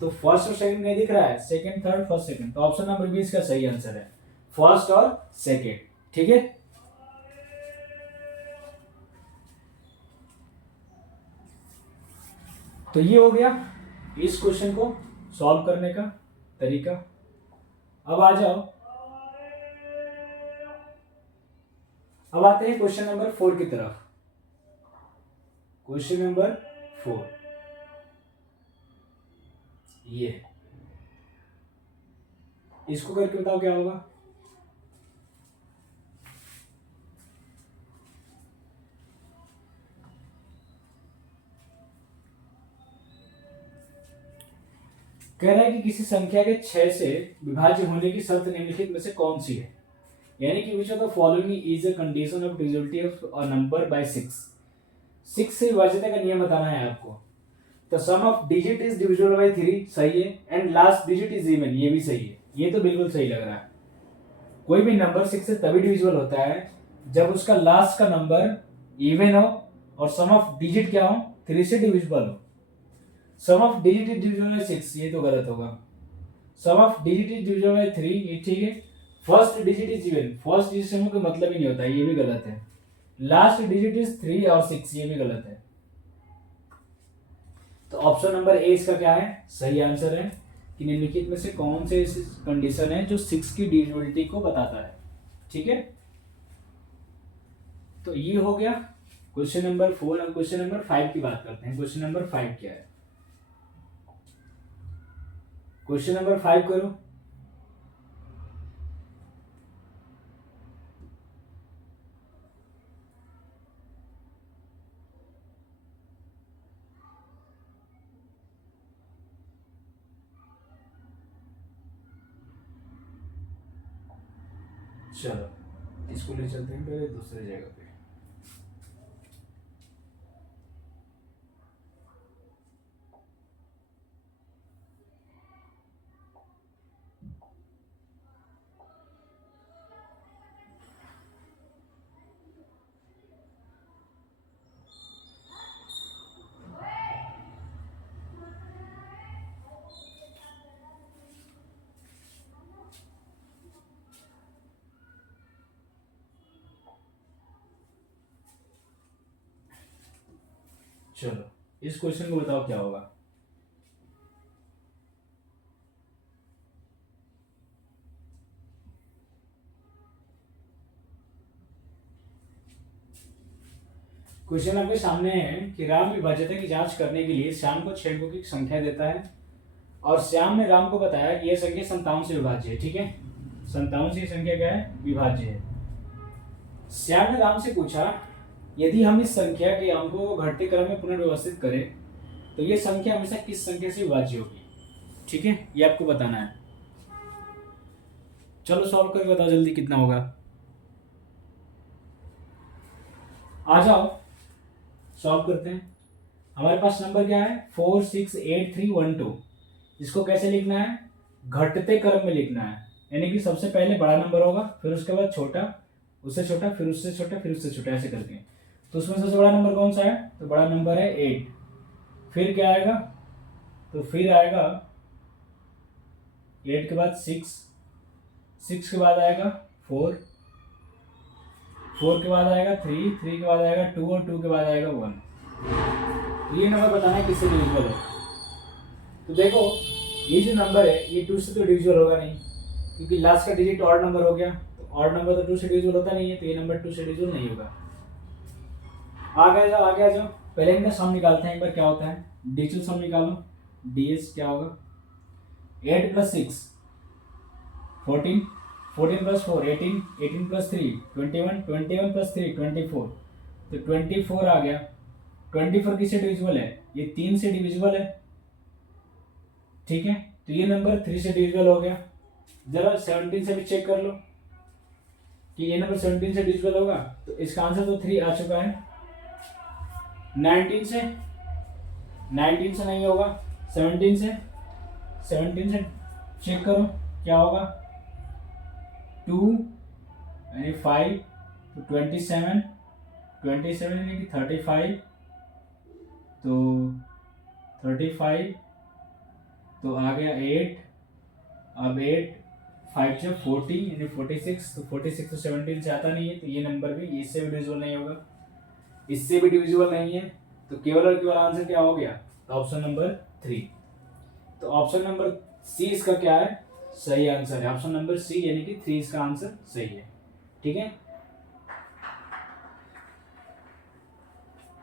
तो फर्स्ट और सेकंड नहीं दिख रहा है, सेकंड थर्ड फर्स्ट सेकंड, तो ऑप्शन नंबर 20 का सही आंसर है, फर्स्ट और सेकंड। ठीक है, तो ये हो गया इस क्वेश्चन को सॉल्व करने का तरीका। अब आ जाओ, अब आते हैं क्वेश्चन नंबर 4 की तरफ। क्वेश्चन नंबर 4 ये है, इसको करके बताओ क्या होगा। कह रहा है कि किसी संख्या के 6 से विभाज्य होने की शर्त निम्नलिखित में से कौन सी है, यानी कि which of the following is a condition of divisibility of a number by 6 से विभाज्यता का नियम बताना है आपको। The sum of digit is divisible by 3 सही है, and last digit is even, ये भी सही है, ये तो बिल्कुल सही लग रहा है। कोई भी नंबर 6 से तभी डिविजिबल होता है जब उसका लास्ट का नंबर इवन हो और सम ऑफ डिजिट क्या हो, 3 से डिविजिबल हो। Sum of digit is divisible by 6, ये तो गलत होगा। Sum of digit is divisible by 3, ये ठीक है। First digit is even, first digit से कोई मतलब ही नहीं होता, ये भी गलत है। लास्ट डिजिट इज 3 और 6, ये भी गलत है। तो ऑप्शन नंबर ए इसका क्या है, सही आंसर है कि निम्नलिखित में से कौन से कंडीशन है जो 6 की डिविजिबिलिटी को बताता है। ठीक है, तो ये हो गया क्वेश्चन नंबर 4। अब क्वेश्चन नंबर 5 की बात करते हैं। क्वेश्चन नंबर 5 क्या है, क्वेश्चन नंबर 5 करो। चलो इसको ले चलते हैं पहले दूसरी जगह पे। चलो इस क्वेश्चन को बताओ क्या होगा। क्वेश्चन आपके सामने है कि राम विभाज्यता की जांच करने के लिए श्याम को 6 अंकों की संख्या देता है और श्याम ने राम को बताया कि यह संख्या 57 से विभाज्य है। ठीक है, 57 से संख्या क्या है, विभाज्य है। श्याम ने राम से पूछा यदि हम इस संख्या के अंकों को घटते क्रम में पुनर्व्यवस्थित करें तो यह संख्या हमेशा किस संख्या से विभाज्य होगी। ठीक है, ये आपको बताना है। चलो सॉल्व करके बताओ जल्दी कितना होगा। आ जाओ सॉल्व करते हैं। हमारे पास नंबर क्या है, 468312। इसको कैसे लिखना है, घटते क्रम में लिखना है, यानी कि सबसे पहले बड़ा नंबर होगा, फिर उसके बाद छोटा, उससे छोटा, फिर उससे छोटा, फिर उससे छोटा, ऐसे करके। तो उसमें सबसे बड़ा नंबर कौन सा है, तो बड़ा नंबर है 8। फिर क्या आएगा, तो फिर आएगा 8 के बाद 6, 6 के बाद आएगा 4, 4 के बाद आएगा 3, 3 के बाद आएगा 2 और 2 के बाद आएगा 1। तो ये नंबर बताना है किससे डिविजिबल है। तो देखो ये जो नंबर है ये 2 से तो डिविजिबल होगा नहीं, क्योंकि लास्ट का डिजिट ऑड नंबर हो गया, तो ऑड नंबर तो 2 से डिविजिबल होता नहीं है, तो ये नंबर 2 से डिविजिबल नहीं होगा। आगे जाओ, आगे आ जाओ। पहले इनका सम निकालते हैं एक बार, क्या होता है, डिजिटल सम निकालो। डीएस क्या होगा, 8 प्लस 6 14, 14 प्लस 4 18, 18 प्लस 3 21, 21 प्लस 3 24, तो 24 आ गया। 24 किससे डिविजिबल है, ये 3 से डिविजिबल है। ठीक है, तो ये नंबर 3 से डिविजिबल हो गया। जरा 17 से भी चेक कर लो कि ये नंबर 17 से डिविजिबल होगा, तो इसका आंसर तो 3 आ चुका है। 19 से, 19 से नहीं होगा, 17 से, 17 से चेक करो क्या होगा, 2 यानी 5, तो 27, 27 यानी कि 35, तो 35, तो आ गया 8, अब 8 5 से 40 यानी 46, तो 46 तो 17 से आता नहीं है, तो ये नंबर भी इससे भी डिविजिबल नहीं होगा, इससे भी डिविजिबल नहीं है, तो केवल और केवल आंसर क्या हो गया, तो ऑप्शन नंबर 3। तो ऑप्शन नंबर सी इसका क्या है, सही आंसर है। ऑप्शन नंबर सी यानी कि 3 इसका आंसर सही है। ठीक है,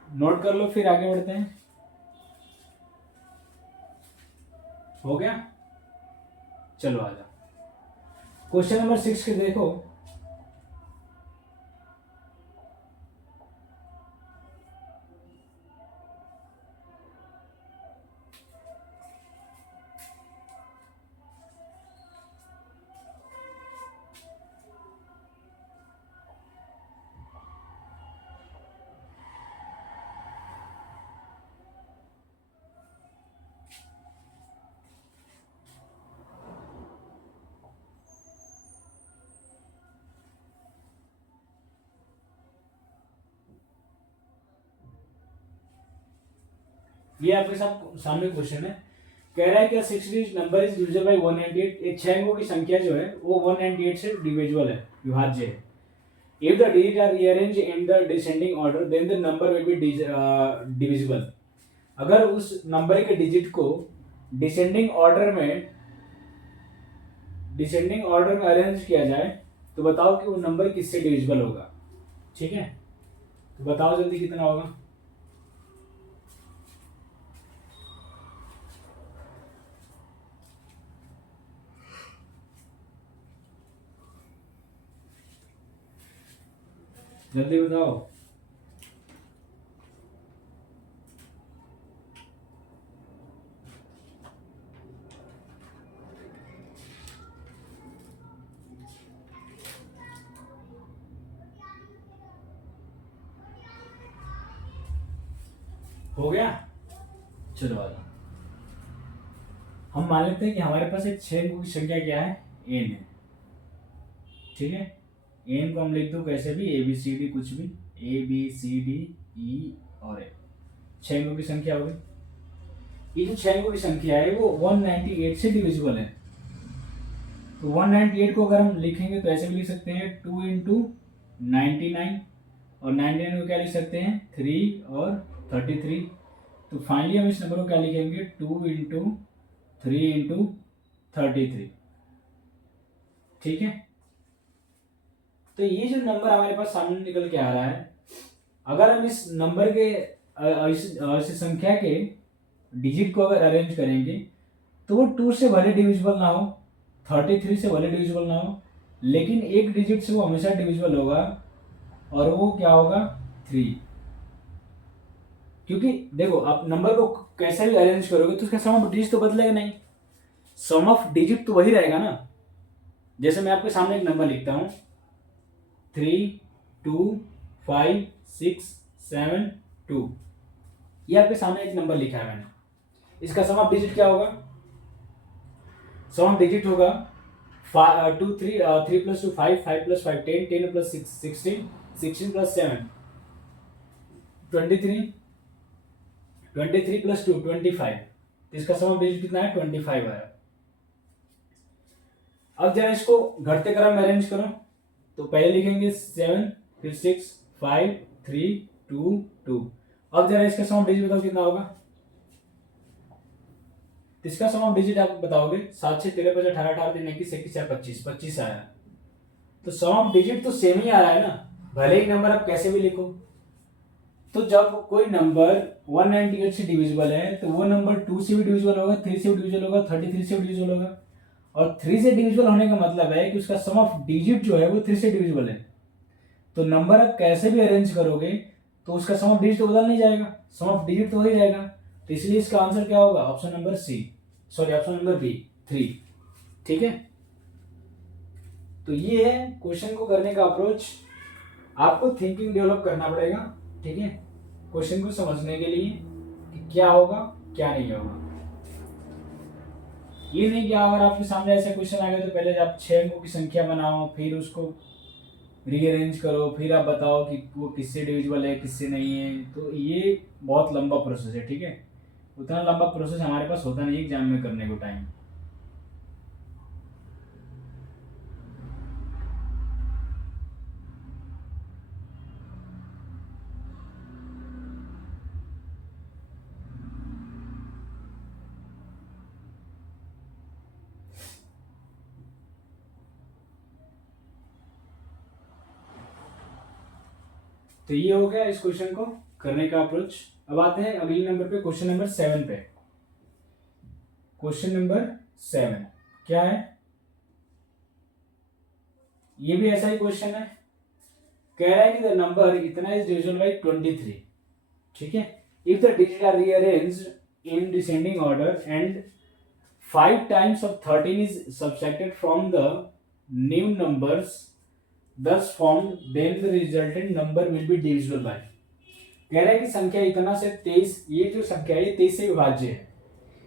नोट कर लो, फिर आगे बढ़ते हैं। हो गया, चलो आ जाओ क्वेश्चन नंबर 6 के देखो। ये आपके सामने क्वेश्चन है, कह रहा है कि 6 digit number is divisible bye 198। एक 6 अंकों की संख्या जो है वो 198 से डिविजिबल है, विभाज्य है। If the digit are rearranged in the descending order then the number will be divisible. अगर उस नंबर के डिजिट को डिसेंडिंग ऑर्डर में अरेंज किया जाए तो बताओ कि वो नंबर किससे डिविजिबल होगा। ठीक है, तो बताओ जल्दी कितना होगा। जल्दी बताओ। हो गया, चलो आगे। हम मान लेते हैं कि हमारे पास एक 6 अंकों की संख्या क्या है, एन है। ठीक है, एन को हम लिख दो कैसे भी, ए बी सी डी, कुछ भी, ए बी सी डी ई और ए। 6 अंकों की संख्या हो गई। ये जो 6 अंकों की संख्या है वो 198 से डिविजिबल है। तो 198 को अगर हम लिखेंगे तो ऐसे भी लिख सकते हैं 2 इंटू 99, और 99 को क्या लिख सकते हैं 3 और 33। तो फाइनली हम इस नंबर को क्या लिखेंगे 2 इंटू 3 इंटू 33। ठीक है, तो ये जो नंबर हमारे पास सामने निकल के आ रहा है, अगर हम इस नंबर के इस संख्या के डिजिट को अगर अरेंज करेंगे तो वो 2 से भले डिविजिबल ना हो, 33 से भले डिविजिबल ना हो, लेकिन एक डिजिट से वो हमेशा डिविजिबल होगा, और वो क्या होगा 3। क्योंकि देखो आप नंबर को कैसे भी अरेंज करोगे तो उसका सम ऑफ डिजिट तो बदलेगा नहीं, सम ऑफ डिजिट तो वही रहेगा ना। जैसे मैं आपके सामने एक नंबर लिखता हूं 3 2 5 6 7 2, ये आपके सामने एक नंबर लिखा है मैंने। इसका सम ऑफ डिजिट क्या होगा, सम ऑफ डिजिट होगा 2 3 3 plus 2 5 5 plus 5 10 10 plus 6 16 16 plus 7 23 23 plus 2 25। इसका सम ऑफ डिजिट कितना है 25 आया। अब जरा इसको घटते क्रम में अरेंज करो, तो पहले लिखेंगे 7 फिर 6 5 3 2 2। अब जरा इसका सम ऑफ डिजिट बताओ कितना होगा। इसका सम ऑफ डिजिट आप बताओगे 7 6 13 5 18 18 3 21 21 4 25 25 आया। तो सम ऑफ डिजिट तो सेम ही आ रहा है ना, भले ही नंबर आप कैसे भी लिखो। तो जब कोई नंबर 198 से डिविजिबल है तो वो नंबर 2 से भी डिविजिबल होगा, 3 से भी डिविजिबल होगा, 33 से भी डिविजिबल होगा। और 3 से डिविजिबल होने का मतलब है कि उसका सम ऑफ डिजिट जो है वो 3 से डिविजिबल है। तो नंबर आप कैसे भी अरेंज करोगे तो उसका सम ऑफ डिजिट तो बदल नहीं जाएगा, सम ऑफ डिजिट तो वही रहेगा। तो इसलिए इसका आंसर क्या होगा, option number C, sorry option number B 3। ठीक है, तो ये है क्वेश्चन को करने का अप्रोच। आपको थिंकिंग डेवलप करना पड़ेगा, ठीक है, क्वेश्चन को समझने के लिए कि क्या होगा क्या नहीं होगा। ये नहीं कि अगर आपके सामने ऐसा क्वेश्चन आ गया तो पहले आप 6 अंकों की संख्या बनाओ, फिर उसको रीअरेंज करो, फिर आप बताओ कि वो किससे डिविजिबल है किससे नहीं है। तो ये बहुत लंबा प्रोसेस है। ठीक है, उतना लंबा प्रोसेस हमारे पास होता नहीं एग्जाम में करने को टाइम। तो ये हो गया इस क्वेश्चन को करने का अप्रोच। अब आते हैं अगले नंबर पे, क्वेश्चन नंबर 7 पे। क्वेश्चन नंबर 7 क्या है, ये भी ऐसा ही क्वेश्चन है। कह रहा है कि द नंबर इतना इज डिविजिबल बाय 23। ठीक है, if the digit are rearranged in descending order and 5 times of 13 is subtracted from the new numbers thus formed, then the resultant number will be divisible by। कह रहा है कि संख्या इतना से 23, ये जो संख्या है 23 से विभाज्य है।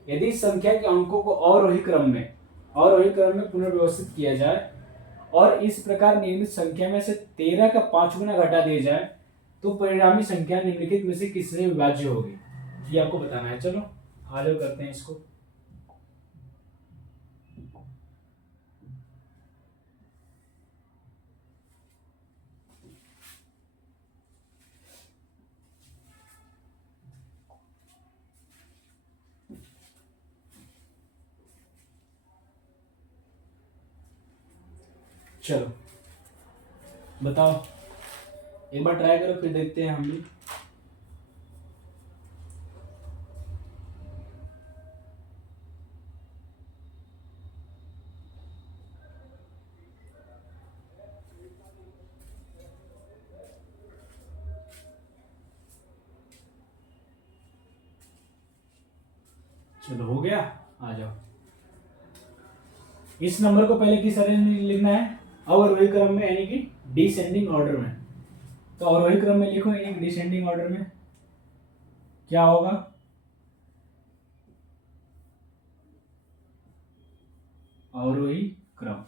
यदि इस संख्या के अंकों को अवरोही क्रम में पुनर्व्यवस्थित किया जाए और इस प्रकार नियमित संख्या में से 13 का 5 गुना घटा दिया जाए तो परिणामी संख्या निम्नलिखित में से किससे विभाज्य होगी। ये आपको बताना है। चलो आ जाओ करते हैं इसको। चलो बताओ, एक बार ट्राई करो फिर देखते हैं हम भी। चलो हो गया, आ जाओ। इस नंबर को पहले किस अरेंज में लिखना है? अवरोही क्रम में, यानी कि डिसेंडिंग ऑर्डर में। तो अवरोही क्रम में लिखो, यानी कि डिसेंडिंग ऑर्डर में क्या होगा? अवरोही क्रम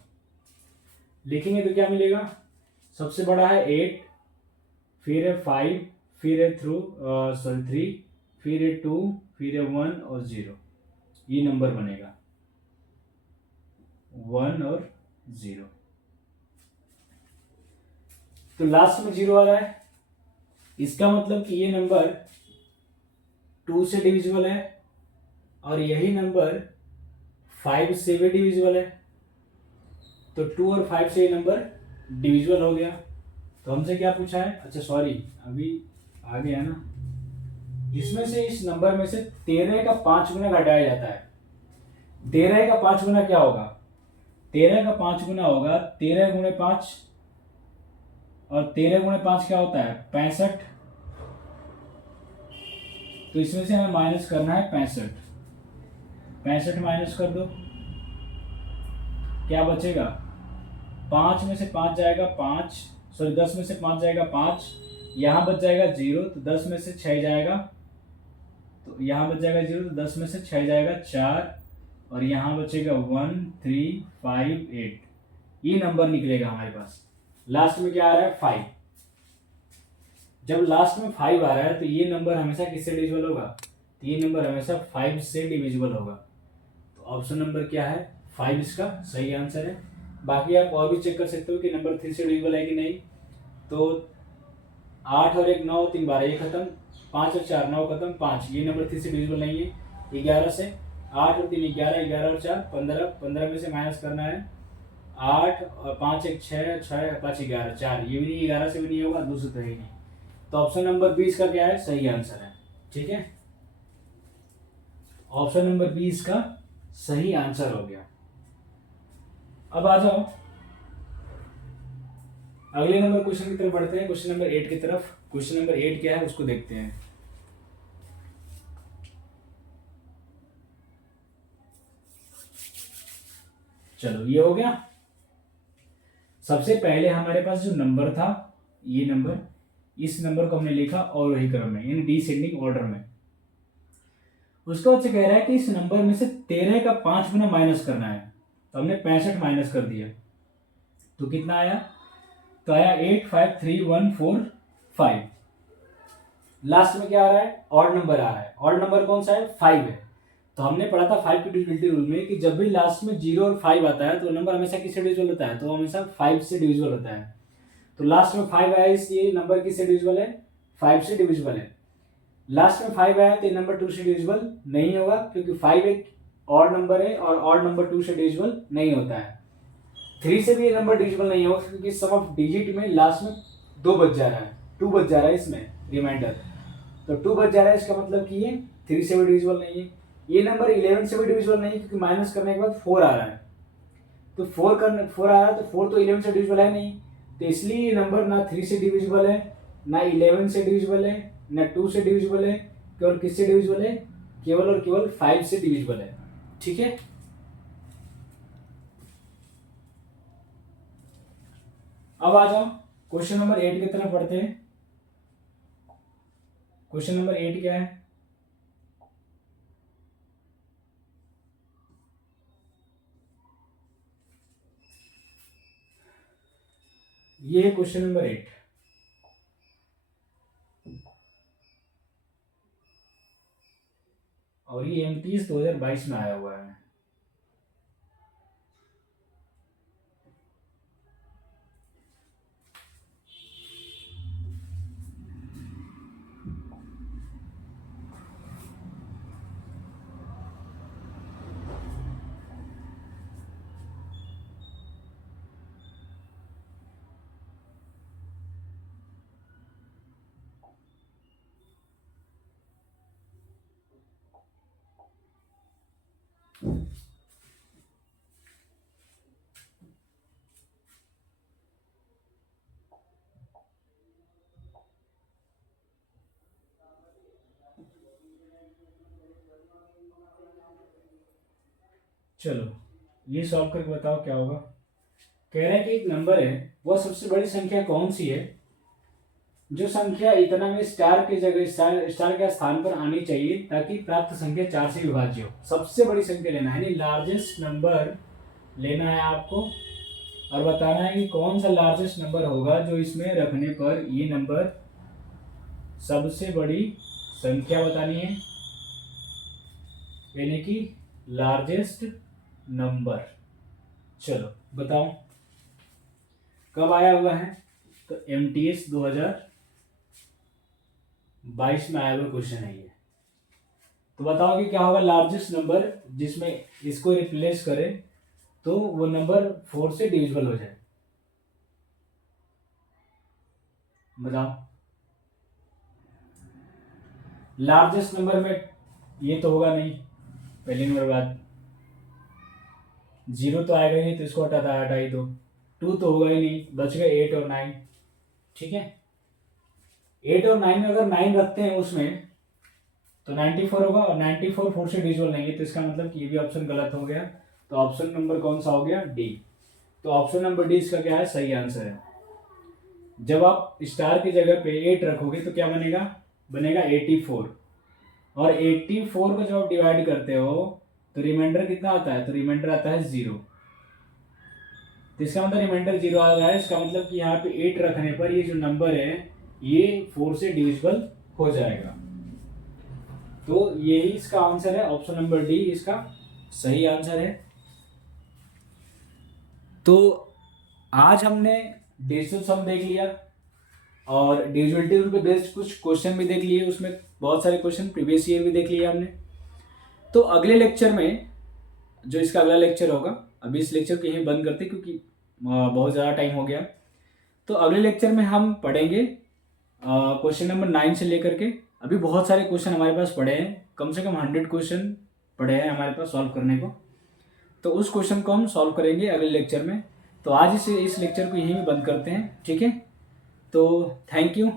लिखेंगे तो क्या मिलेगा? सबसे बड़ा है 8, फिर है 5, फिर है 3, फिर है 2, फिर है 1 और 0। ये नंबर बनेगा 1 और 0। तो लास्ट में 0 आ रहा है, इसका मतलब कि ये नंबर 2 से डिविजिबल है और यही नंबर 5 से भी डिविजिबल है। तो 2 और 5 से ये नंबर डिविजिबल हो गया। तो हमसे क्या पूछा है? अच्छा सॉरी, अभी आ गया ना। इसमें से, इस नंबर में से 13 का 5 गुना घटाया जाता है। 13 का 5 गुना क्या होगा? 13 का 5 गुना होगा 13 गुणे 5, और 13 गुणे 5 क्या होता है? 65। तो इसमें से हमें माइनस करना है 65। 65 माइनस कर दो, क्या बचेगा? 5 में से 5 जाएगा 5, सॉरी 10 में से 5 जाएगा 5, यहाँ बच जाएगा 0, तो 10 में से 6 जाएगा, तो यहाँ बच जाएगा 0, तो 10 में से 6 जाएगा 4, और यहाँ बचेगा 1 3 5 8। ये नंबर निकलेगा हमारे पास। लास्ट में क्या आ रहा है? 5। जब लास्ट में 5 आ रहा है तो ये नंबर हमेशा किससे डिविजिबल होगा? तो ये नंबर हमेशा 5 से डिविजिबल होगा। तो ऑप्शन नंबर क्या है? 5 इसका सही आंसर है। बाकी आप और भी चेक कर सकते हो कि नंबर 3 से डिविजिबल है कि नहीं। तो 8 और 1 9, 3 12, ये खत्म। 5 और 4 9 खत्म, 5, ये नंबर 3 से डिविजिबल नहीं है। 11 से 8 और 3 11, 11 और 4 15, 15 में से माइनस करना है 8 और 5 1 6, 6 5 11, 4, ये भी नहीं, 11 से भी नहीं होगा, दूसरे तो है ही नहीं। तो ऑप्शन नंबर 20 का क्या है? सही आंसर है। ठीक है, ऑप्शन नंबर 20 का सही आंसर हो गया। अब आ जाओ अगले नंबर क्वेश्चन की तरफ बढ़ते हैं, क्वेश्चन नंबर 8 की तरफ। क्वेश्चन नंबर 8 क्या है उसको देखते हैं। चलो ये हो गया। सबसे पहले हमारे पास जो नंबर था, ये नंबर, इस नंबर को हमने लिखा अवरोही क्रम में, यानी डिसेंडिंग ऑर्डर में। उसके बाद से कह रहा है कि इस नंबर में से 13 का 5 गुना माइनस करना है। तो हमने 65 माइनस कर दिया, तो कितना आया? तो आया 8 5 3 1 4 5। लास्ट में क्या आ रहा है? ऑड नंबर आ रहा है। ऑड नंबर कौन सा है? 5 है। तो हमने पढ़ा था 5 की डिविजिबिलिटी रूल में कि जब भी लास्ट में 0 और 5 आता है तो नंबर हमेशा किससे डिविजिबल होता है? तो हमेशा 5 से डिविजिबल होता है। तो लास्ट में 5 आया, इसलिए नंबर किससे डिविजिबल है? 5 से डिविजिबल है। लास्ट में 5 आया तो ये नंबर 2 से डिविजिबल नहीं होगा, क्योंकि 5 एक ऑड नंबर है और ऑड नंबर 2 से डिविजिबल नहीं होता है। 3 से भी ये नंबर डिविजिबल नहीं होगा, क्योंकि सम ऑफ डिजिट में लास्ट में 2 बच जा रहा है, 2 बच जा रहा है इसमें रिमाइंडर। तो 2 बच जा रहा है, इसका मतलब कि ये 3 से भी डिविजिबल नहीं है। ये नंबर 11 से भी डिविजिबल नहीं है, क्योंकि माइनस करने के बाद 4 आ रहा है। तो 4 आ रहा है, तो 4 तो 11 से डिविजिबल है नहीं। तो इसलिए ये नंबर ना 3 से डिविजिबल है, ना 11 से डिविजिबल है, ना 2 से डिविजिबल है। केवल किससे डिविजिबल है? केवल और केवल 5 से डिविजिबल है। ठीक है, अब आ जाओ क्वेश्चन नंबर 8 की तरफ बढ़ते हैं। क्वेश्चन नंबर 8 क्या है? ये है क्वेश्चन नंबर 8। और ये एमटीएस 2022 में आया हुआ है। चलो ये सॉल्व करके बताओ क्या होगा। कह रहा है कि एक नंबर है, वह सबसे बड़ी संख्या कौन सी है जो संख्या इतना में स्टार की जगह स्टार के स्थान पर आनी चाहिए ताकि प्राप्त संख्या 4 से विभाज्य हो। सबसे बड़ी संख्या लेना है, यानी लार्जेस्ट नंबर लेना है आपको और बताना है कि कौन सा लार्जेस्ट नंबर होगा जो इसमें रखने पर ये नंबर सबसे बड़ी संख्या बतानी है, यानी कि लार्जेस्ट नंबर। चलो बताओ कब आया हुआ है, तो एमटीएस 2022 में आया हुआ क्वेश्चन है ये। तो बताओ कि क्या होगा लार्जेस्ट नंबर जिसमें इसको रिप्लेस करें तो वो नंबर 4 से डिविजिबल हो जाए। बताओ लार्जेस्ट नंबर में ये तो होगा नहीं, पहली नंबर बात। 0 तो आएगा ही नहीं तो इसको हटा ही दो। 2 तो होगा ही नहीं, बच गए 8 और 9। ठीक है, 8 और 9 में अगर 9 रखते हैं उसमें तो 94 होगा और 94 4 से डिविजिबल नहीं है, तो इसका मतलब कि ये भी ऑप्शन गलत हो गया। तो ऑप्शन नंबर कौन सा हो गया, डी। तो ऑप्शन नंबर डी इसका क्या है, सही आंसर है। जब आप स्टार की जगह पे 8 रखोगे तो क्या बनेगा, बनेगा 84। और 84 को जब आप डिवाइड करते हो तो रिमाइंडर कितना आता है, तो रिमाइंडर आता है 0। तो इसका मतलब रिमाइंडर 0 आ रहा है, इसका मतलब कि यहाँ पे 8 रखने पर ये जो नंबर है ये 4 से डिविजिबल हो जाएगा। तो यही इसका आंसर है, ऑप्शन नंबर डी इसका सही आंसर है। तो आज हमने डिजिटल सम देख लिया और डिविजिबिलिटी रूल पे बेस्ड कुछ क्वेश्चन भी देख लिए, उसमें बहुत सारे क्वेश्चन प्रीवियस ईयर भी देख लिए हमने। तो अगले लेक्चर में जो इसका अगला लेक्चर होगा, अभी इस लेक्चर को यहीं बंद करते क्योंकि बहुत ज़्यादा टाइम हो गया। तो अगले लेक्चर में हम पढ़ेंगे क्वेश्चन नंबर 9 से लेकर के। अभी बहुत सारे क्वेश्चन हमारे पास पड़े हैं, कम से कम 100 क्वेश्चन पड़े हैं हमारे पास सॉल्व करने को। तो उस क्वेश्चन को हम सॉल्व करेंगे अगले लेक्चर में। तो आज इस लेक्चर को यहीं में बंद करते हैं, ठीक है। तो थैंक यू।